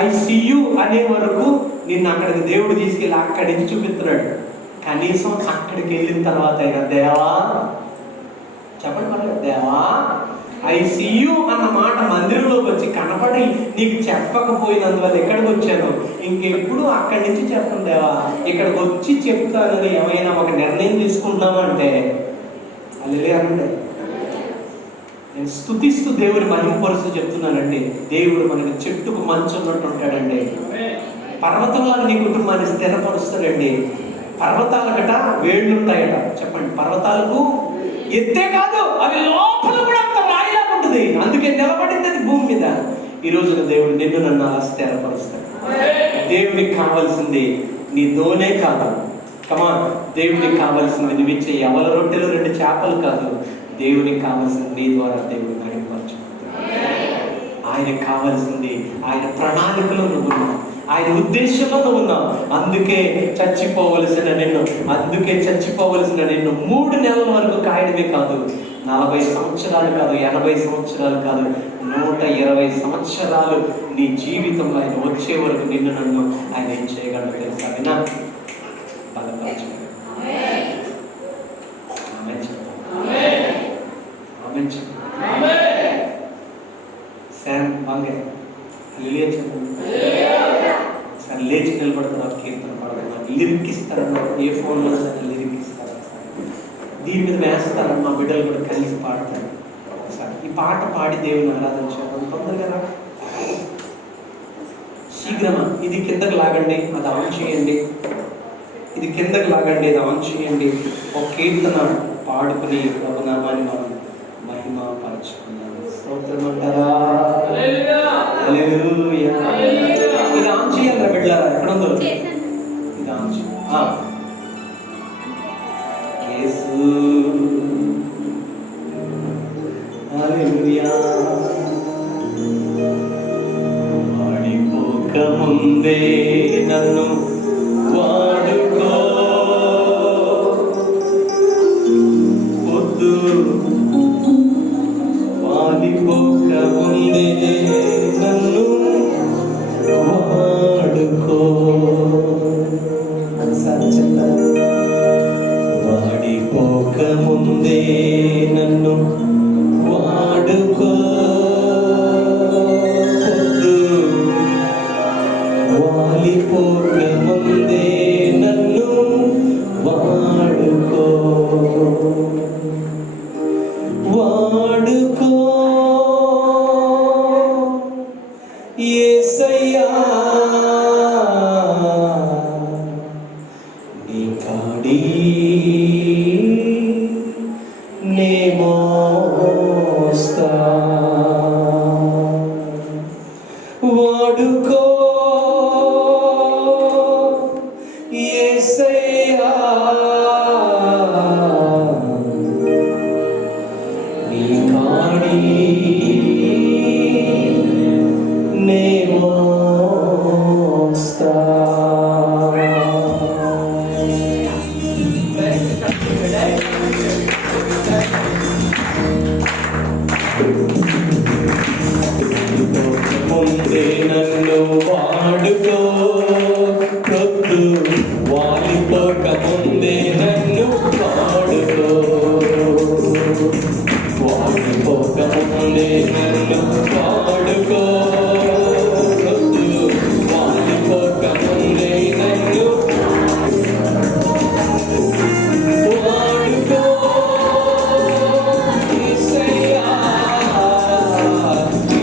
ఐసియు అనే వరకు నిన్ను అక్కడికి దేవుడు తీసుకెళ్ళి అక్కడి నుంచి చూపిస్తున్నాడు. కనీసం అక్కడికి వెళ్ళిన తర్వాత అయినా దేవా చెప్పండి, మరి దేవా ఐసియు అన్న మాట మందిరంలోకి వచ్చి కనపడి నీకు చెప్పకపోయినందువల్ల ఎక్కడికి వచ్చాను, ఇంకెప్పుడు అక్కడి నుంచి చెప్పను దేవా, ఇక్కడికి వచ్చి చెప్తానని ఏమైనా ఒక నిర్ణయం తీసుకుంటామంటే హల్లెలూయా అనండి. నేను స్తుతిస్తూ దేవుని మహిమపరుస్తూ చెప్తున్నానండి. దేవుడు మనకి చెట్టుకు మంచు ఉన్నట్టు ఉంటాడండి. పర్వతంలో నీ కుటుంబాన్ని స్థిరపరుస్తాడండి. పర్వతాలకట వేళ్ళు ఉంటాయట. చెప్పండి, పర్వతాలకు ఎత్తే కాదు, అవి లోపల కూడా అంత రాయిలా ఉంటుంది. అందుకే నిలబడింది అది భూమి మీద. ఈ రోజున దేవుడు నిన్ను నన్ను అలా స్థిరపరుస్తాడు. దేవునికి కావాల్సింది నీ దోనే కాదు. దేవునికి కావాల్సింది నువ్వు ఇచ్చే ఎవల రొట్టెలు 2 చేపలు కాదు. దేవునికి కావాల్సింది నీ ద్వారా దేవుడు నడిపించుకుంటాడు. ఆయనకు కావాల్సింది ఆయన ప్రణాళికలో నువ్వు ఉన్నావు, ఆయన ఉద్దేశంలో నువ్వు ఉన్నావు. అందుకే చచ్చిపోవలసిన నిన్ను 3 నెలల వరకు కాయడమే కాదు, 40 సంవత్సరాలు కాదు, 80 సంవత్సరాలు కాదు, 120 సంవత్సరాలు నీ జీవితంలో ఆయన వచ్చే వరకు నిన్ను నన్ను ఆయన ఏం చేయగలడు తెలుసా? వినా బలపరచగలడు. ఆమేన్. శామ్ బాగా లేచి లేచి నిలబడుతున్నారు, కీర్తన పాడుతున్నారు, లిరిక్ ఇస్తారన్నారు. ఏ ఫోన్లో సరే లిరిక్ ఇస్తారు. దీని మీద వేస్తారు, మా బిడ్డలు కూడా కలిసి పాడతారు. ఒకసారి ఈ పాట పాడి దేవుని ఆరాధించారు. తొందరగా శీఘ్రమా ఇది కిందకు లాగండి, అది ఆన్ చేయండి, ఇది కిందకు లాగండి, ఇది ఆన్ చేయండి. ఒక కీర్తన పాడుకుని ప్రభునామాన్ని మనం మహిమ పరచుకున్నాం. స్తోత్రం అంటారా? హల్లెలూయా. ఇది ఆన్ చేయాలి బిడ్డలారా, ఎక్కడుందో ఇది ఆన్ చేయాలి. యేసు హల్లెలూయా. వాడిపోక ముందే నన్ను వాడుకో, పొద్దు వాడిపోక ముందే నన్ను వాడుకో. ఒకసారి చెప్తారు. వాడిపోక ముందే నన్ను వాడుకో, పొద్దు వాలిపోక ముందే నన్ను వాడుకో. వాడుకో యేసయ్యా, నీ కాడి నే మోస్తా. వాడుకో యేసయ్యా, నీ కాడి నే మోస్తా. ముందే నన్ను వాడుకో, ప్రొద్దు వాలిపోక ముందే నన్ను వాడుకో. వాలిపోక ముందే నన్ను వాడుకో, ప్రొద్దు వాలిపోక ముందే నన్ను వాడుకో. యేసయ్యా, నీ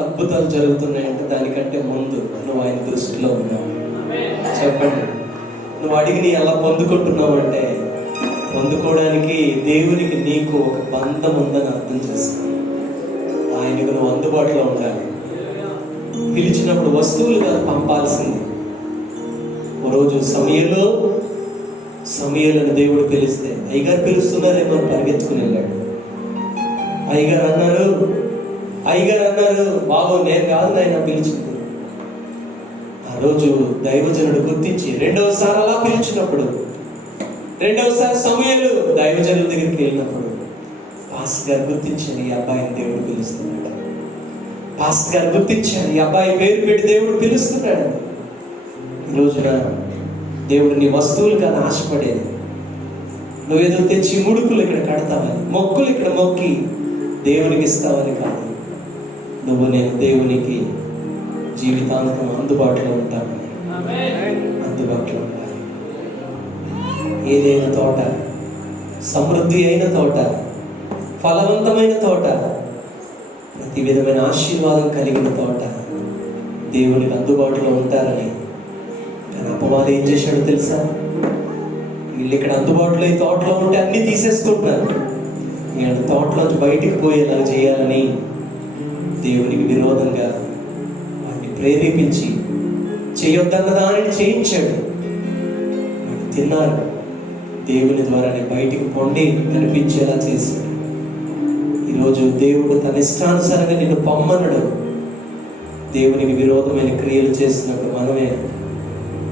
అద్భుతాలు జరుగుతున్నాయంటే దానికంటే ముందు నువ్వు ఆయన దృష్టిలో ఉన్నావు. చెప్పండి, నువ్వు అడిగి నీ ఎలా పొందుకుంటున్నావు అంటే పొందుకోవడానికి దేవునికి నీకు ఒక బంధం ఉందని అర్థం చేసుకో. ఆయనకు నువ్వు అందుబాటులో ఉండాలి. పిలిచినప్పుడు వస్తువులు కాదు పంపాల్సింది. ఓ రోజు సమయలను దేవుడు పిలిస్తే అయ్యగారు పిలుస్తున్నారేమో పరిగెత్తుకుని వెళ్ళాడు. అయ్యగారు అన్నారు బాబు నేను కాదు ఆయన పిలిచింది. ఆ రోజు దైవజనుడు గుర్తించి రెండవసారి అలా పిలిచినప్పుడు, రెండవసారి సమయలు దైవజనుల దగ్గరికి వెళ్ళినప్పుడు పాస్టర్ గారు గుర్తించారు ఈ అబ్బాయిని దేవుడు పిలుస్తున్నాడు. పాస్టర్ గారు గుర్తించారు ఈ అబ్బాయి పేరు పెట్టి దేవుడు పిలుస్తున్నాడు. ఈ రోజున దేవుడు నీ వస్తువులు కాదు ఆశపడేది. నువ్వేదో తెచ్చి ముడుకులు ఇక్కడ కడతావని, మొక్కులు ఇక్కడ మొక్కి దేవునికి ఇస్తావని కాదు. నేను దేవునికి జీవితాంతం అందుబాటులో ఉంటానని, అందుబాటులో ఉండాలి. ఏదైనా తోట, సమృద్ధి అయిన తోట, ఫలవంతమైన తోట, ప్రతి విధమైన ఆశీర్వాదం కలిగిన తోట దేవునికి అందుబాటులో ఉంటారని. కానీ అపవాది ఏం చేశాడో తెలుసా? వీళ్ళు ఇక్కడ అందుబాటులో ఈ తోటలో ఉంటే అన్ని తీసేసుకుంటున్నారు. వీళ్ళ తోటలోంచి బయటికి పోయేలా చేయాలని దేవునికి విరోధంగా వాటిని ప్రేరేపించి చేయొద్దన్న దానిని చేయించాడు. వాడు తిన్నారు, దేవుని ద్వారానే బయటికి పొండి అనిపించేలా చేశాడు. ఈరోజు దేవుడు తన ఇష్టానుసారంగా నిన్ను పొమ్మనడు. దేవునికి విరోధమైన క్రియలు చేసినప్పుడు మనమే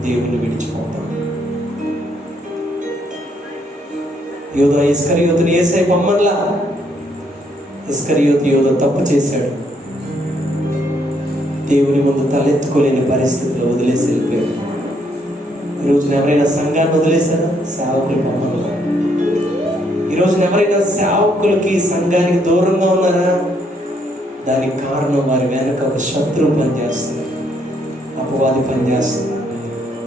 దేవుని విడిచిపోతాం. యోధ ఇస్కరియోతుని యేసయ్య పొమ్మనలా. ఇస్కరియోతు యోధ తప్పు చేశాడు. దేవుని ముందు తలెత్తుకోలేని పరిస్థితిలో వదిలేసి వెళ్ళిపోయాడు. ఈరోజు ఎవరైనా సంఘాన్ని వదిలేశారా? సేవకులు పొమ్మనలా. ఈరోజు ఎవరైనా సేవకులకి సంఘానికి దూరంగా ఉన్నారా? దానికి కారణం వారి వెనక ఒక శత్రువు పనిచేస్తుంది, అపవాది పనిచేస్తుంది.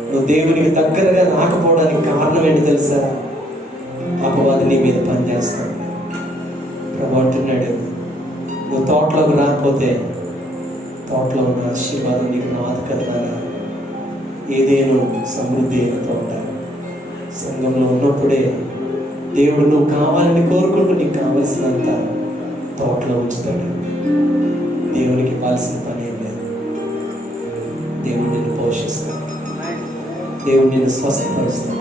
నువ్వు దేవునికి దగ్గరగా రాకపోవడానికి కారణం ఏంటి తెలుసా? అపవాది నీ మీద పనిచేస్తాడు. ప్రభు అంటున్నాడు, నువ్వు తోటలోకి రాకపోతే తోటలో ఉన్న ఆశీర్వాదం నీకు రాదు కదా. ఏదేను సమృద్ధి అయిన తోట. సంఘంలో ఉన్నప్పుడే దేవుడు నువ్వు కావాలని కోరుకుంటూ నీకు కావలసినంత తోటలో ఉంచుతాడు. దేవునికి ఇవ్వాల్సిన పని ఏం లేదు. దేవుడు నిన్ను పోషిస్తాడు, దేవుడు నిన్ను స్వస్థపరుస్తాడు,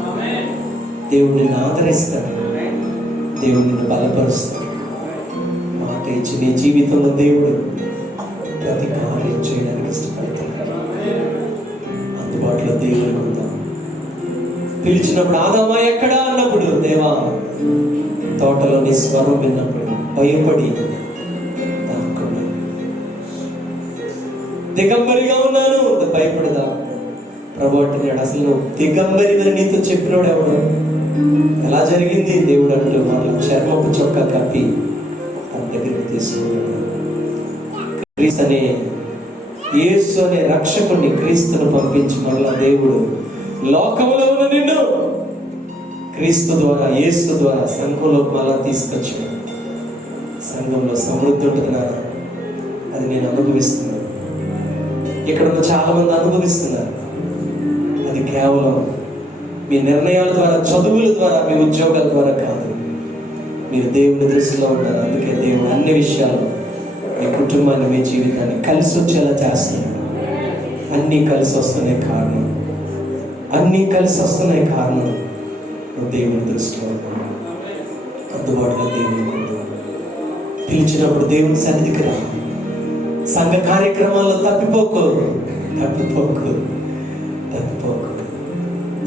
దేవుడు నిన్ను ఆదరిస్తాడు, దేవుడు నిన్ను బలపరుస్తాడు. మాట ఇచ్చి నీ జీవితంలో దేవుడు ప్రతి కార్యం చేయడానికి ఇష్టపడతాడు. అందుబాటులో దేవుడు ఉందాం. పిలిచినప్పుడు ఆదామా ఎక్కడా అన్నప్పుడు, దేవా తోటలో నీ స్వరం విన్నప్పుడు భయపడి దాక్కున్నా. దిగంబరిగా ఉన్నాను, భయపడి దాక్కున్నా. ప్రభు అంటున్నాడు, అసలు నువ్వు దిగంబరి నీతో చెప్పినోడు ఎవడు? ఎలా జరిగింది? దేవుడు అంటూ వాళ్ళ చర్మపు చొక్కా కప్పి తన దగ్గరికి తీసుకున్నాడు. క్రీస్తు అనే యేసు అనే రక్షకుడిని, క్రీస్తును పంపించి మళ్ళా దేవుడు లోకంలో ఉన్న నిన్ను క్రీస్తు ద్వారా, యేసు ద్వారా సంఘంలోకి మళ్ళా తీసుకొచ్చాడు. సంఘంలో సమృద్ధి ఉంటుంది నాన్న, అది నేను అనుభవిస్తున్నాను. ఇక్కడ ఉన్న చాలా మంది అనుభవిస్తున్నారు. అది కేవలం మీ నిర్ణయాల ద్వారా, చదువుల ద్వారా, మీ ఉద్యోగాల ద్వారా కాదు. మీరు దేవుని దృష్టిలో ఉంటారు. అందుకే దేవుడు అన్ని విషయాలు మీ కుటుంబాన్ని, మీ జీవితాన్ని కలిసి వచ్చేలా చేస్తున్నాడు. అన్నీ కలిసి వస్తున్నాయి కారణం, అన్నీ కలిసి వస్తున్నాయి కారణం నువ్వు దేవుని దృష్టిలో ఉన్నావు. అందుబాటులో దేవుని ముందు పిలిచినప్పుడు దేవుని సన్నిధికి రా. సంఘ కార్యక్రమాల్లో తప్పిపోకు.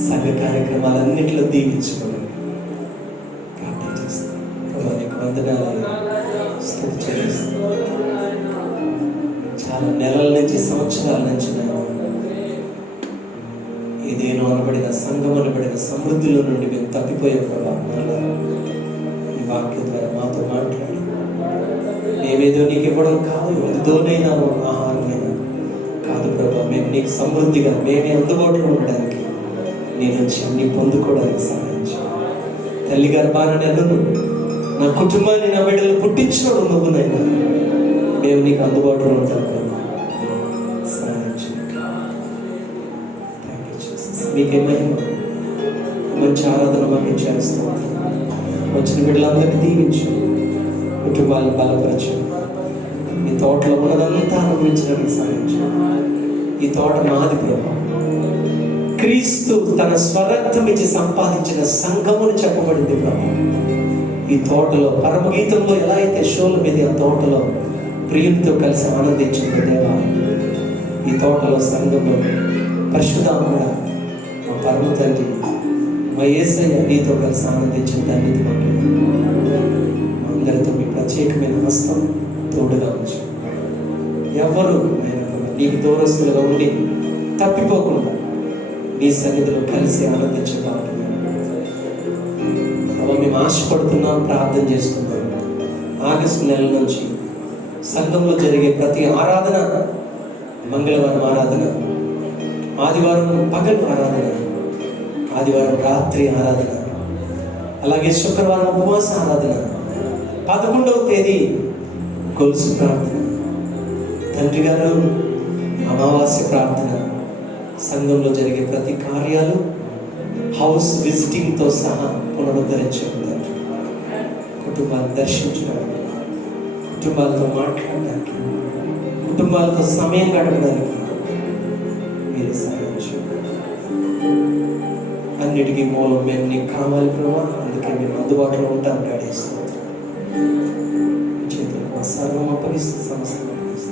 సంఘ కార్యక్రమాలన్నింటిలో దీవించుకోవాలి. ప్రార్థన చేస్తాను. వందనాలు స్తుతి చేస్తాను. చాలా నెలల నుంచి, సంవత్సరాల నుంచి ఏదేనో అనబడిన సంఘం అనబడిన సమృద్ధిలో నుండి మేము తప్పిపోయే ప్రభావం మళ్ళా ఈ వాక్యం ద్వారా మాతో మాట్లాడి, మేమేదో నీకు ఇవ్వడం కాదు, అది దోనైనా ఆహారమైనా కాదు ప్రభావ, మేము నీకు సమృద్ధిగా మేమే అందుబాటులో ఉండడానికి, నీ నుంచి అన్ని పొందుకోవడానికి సహాయం చేయాలి. తల్లి గర్భాన నన్ను, నా కుటుంబాన్ని, నా బిడ్డలు పుట్టించినోడు నువ్వునైనా, మేము నీకు అందుబాటులో ఉంటాం కదా, సహాయం చేయాలి. మీకేమైనా మంచి ఆరాధన మాకు చేస్తాం. వచ్చిన బిడ్డలందరికీ దీవించు, కుటుంబాలను బలపరచు. మీ తోటలో ఉన్నదంతా అనుభవించడానికి సహాయం చేయాలి. ఈ తోట మాది ప్రభావం. క్రీస్తు తన స్వరక్తం ఇచ్చి సంపాదించిన సంఘమును చెప్పబడింది ప్రభావం. ఈ తోటలో పరమగీతంలో ఎలా అయితే షోల మీద ఆ తోటలో ప్రియులతో కలిసి ఆనందించింది దేవా, ఈ తోటలో సంఘంలో పరిశుద్ధాత్ముడా, మా పరమ తండ్రి, మా యేసయ్య నీతో కలిసి ఆనందించిన ధన్యత మాకు. మా అందరితో మీ ప్రత్యేకమైన హస్తం తోడుగా ఉంచు. ఎవరు నీకు దూరస్తులుగా ఉండి తప్పిపోకుండా నీ సన్నిధిలో కలిసి ఆనందించగలుగుతున్నాం. మేము ఆశపడుతున్నాం, ప్రార్థన చేస్తున్నాం. ఆగస్టు నెల నుంచి సంఘంలో జరిగే ప్రతి ఆరాధన, మంగళవారం ఆరాధన, ఆదివారం పగలు ఆరాధన, ఆదివారం రాత్రి ఆరాధన, అలాగే శుక్రవారం ఉపవాస ఆరాధన, 11వ తేదీ గొలుసు ప్రార్థన, తండ్రి గారు అమావాస్య ప్రార్థన, సంఘంలో జరిగే ప్రతి కార్యాలు హౌస్ విజిటింగ్తో సహా పునరుద్ధరించబడతారు. కుటుంబాన్ని దర్శించడానికి, కుటుంబాలతో మాట్లాడడానికి, కుటుంబాలతో సమయం గడపడానికి మీరు సహాయం చేయండి. అన్నిటికీ మూలం మేము నీకు కావాలి ప్రభావ. అందుకే మేము అందుబాటులో ఉంటాం. గడిస్తాం అప్పగిస్తూ సమస్తం అప్పగిస్తూ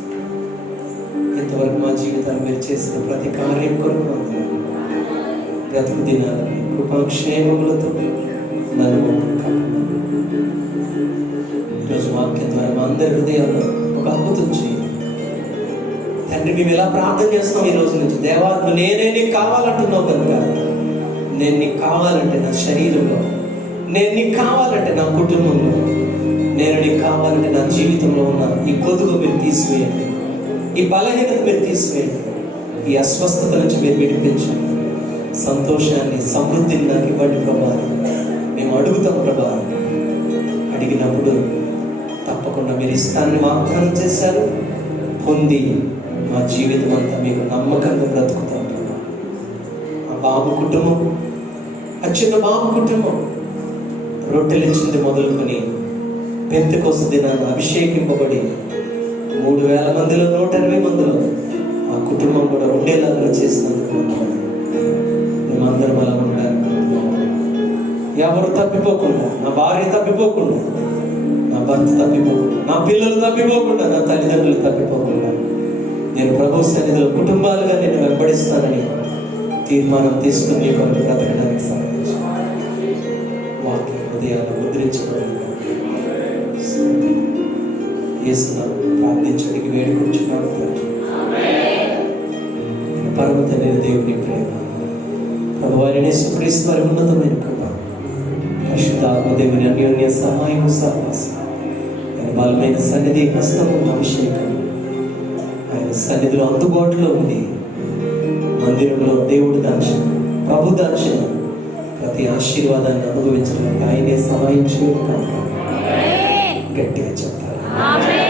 ఇంతవరకు మా జీవితాలు మీరు చేసిన ప్రతి కార్యం కొరకు వందనాలు. బ్రతుకు దినాలని కృపాక్షేమములతో నన్ను కాపాడండి. ఈరోజు వాక్యం ద్వారా మా అందరి హృదయాల్లో ఒక అద్భుతం చేయండి తండ్రి. మేము ఎలా ప్రార్థన చేస్తాం ఈ రోజు నుంచి, దేవా నువ్వు నేనే నీకు కావాలంటున్నావు కనుక నేను నీకు కావాలంటే నా శరీరంలో, నేను నీకు కావాలంటే నా కుటుంబంలో, నేను నీకు కావాలంటే నా జీవితంలో ఉన్న ఈ కొదుగు మీరు తీసివేయండి, ఈ బలహీనత మీరు తీసివేయండి, ఈ అస్వస్థత నుంచి మీరు విడిపించండి, సంతోషాన్ని సమృద్ధిని నాకు ఇవ్వండి ప్రభా. మేము అడుగుతాం ప్రభా. అడిగినప్పుడు తప్పకుండా మీరు ఇస్తాన్ని వాగ్దానం చేశారు. పొంది మా జీవితం అంతా మీకు నమ్మకంగా బ్రతుకుతాం ప్రభా. ఆ బాబు కుటుంబం, ఆ చిన్న బాబు కుటుంబం రొట్టెలిచ్చింది మొదలుకొని పెంతెకొస్తు దినాన అభిషేకింపబడి 3000 మందిలో 120 మందిలో ఆ కుటుంబం కూడా ఉండేలాగా చేసినందుకు మేమందరం అలా ఉండడానికి ఎవరు తప్పిపోకుండా, నా భార్య తప్పిపోకుండా, నా భర్త తప్పిపోకుండా, నా పిల్లలు తప్పిపోకుండా, నా తల్లిదండ్రులు తప్పిపోకుండా నేను ప్రభు సన్నిధిలో కుటుంబాలుగా నేను వెంబడిస్తానని తీర్మానం తీసుకుని కొరకు బ్రతకడానికి సాధించి వాక్య హృదయాలు ముద్రించబడి చేస్తున్నాను. ప్రార్థించడానికి వేడుకొచ్చున్నాను తండ్రి. పరమ తండ్రి దేవుని ప్రేమ, ప్రభువారిని యేసుక్రీస్తు వారి ఉన్నతమైన కృప, పరిశుద్ధాత్మ దేవుని అన్యోన్య సహాయం సహవాసం, ఆయన బలమైన సన్నిధి హస్తము అభిషేకం, ఆయన సన్నిధిలో అందుబాటులో ఉండి మందిరంలో దేవుడు దాచిన, ప్రభు దాచిన ప్రతి ఆశీర్వాదాన్ని అనుభవించడానికి ఆయనే సహాయం చేయడం కాక గట్టిగా చెప్పాలి.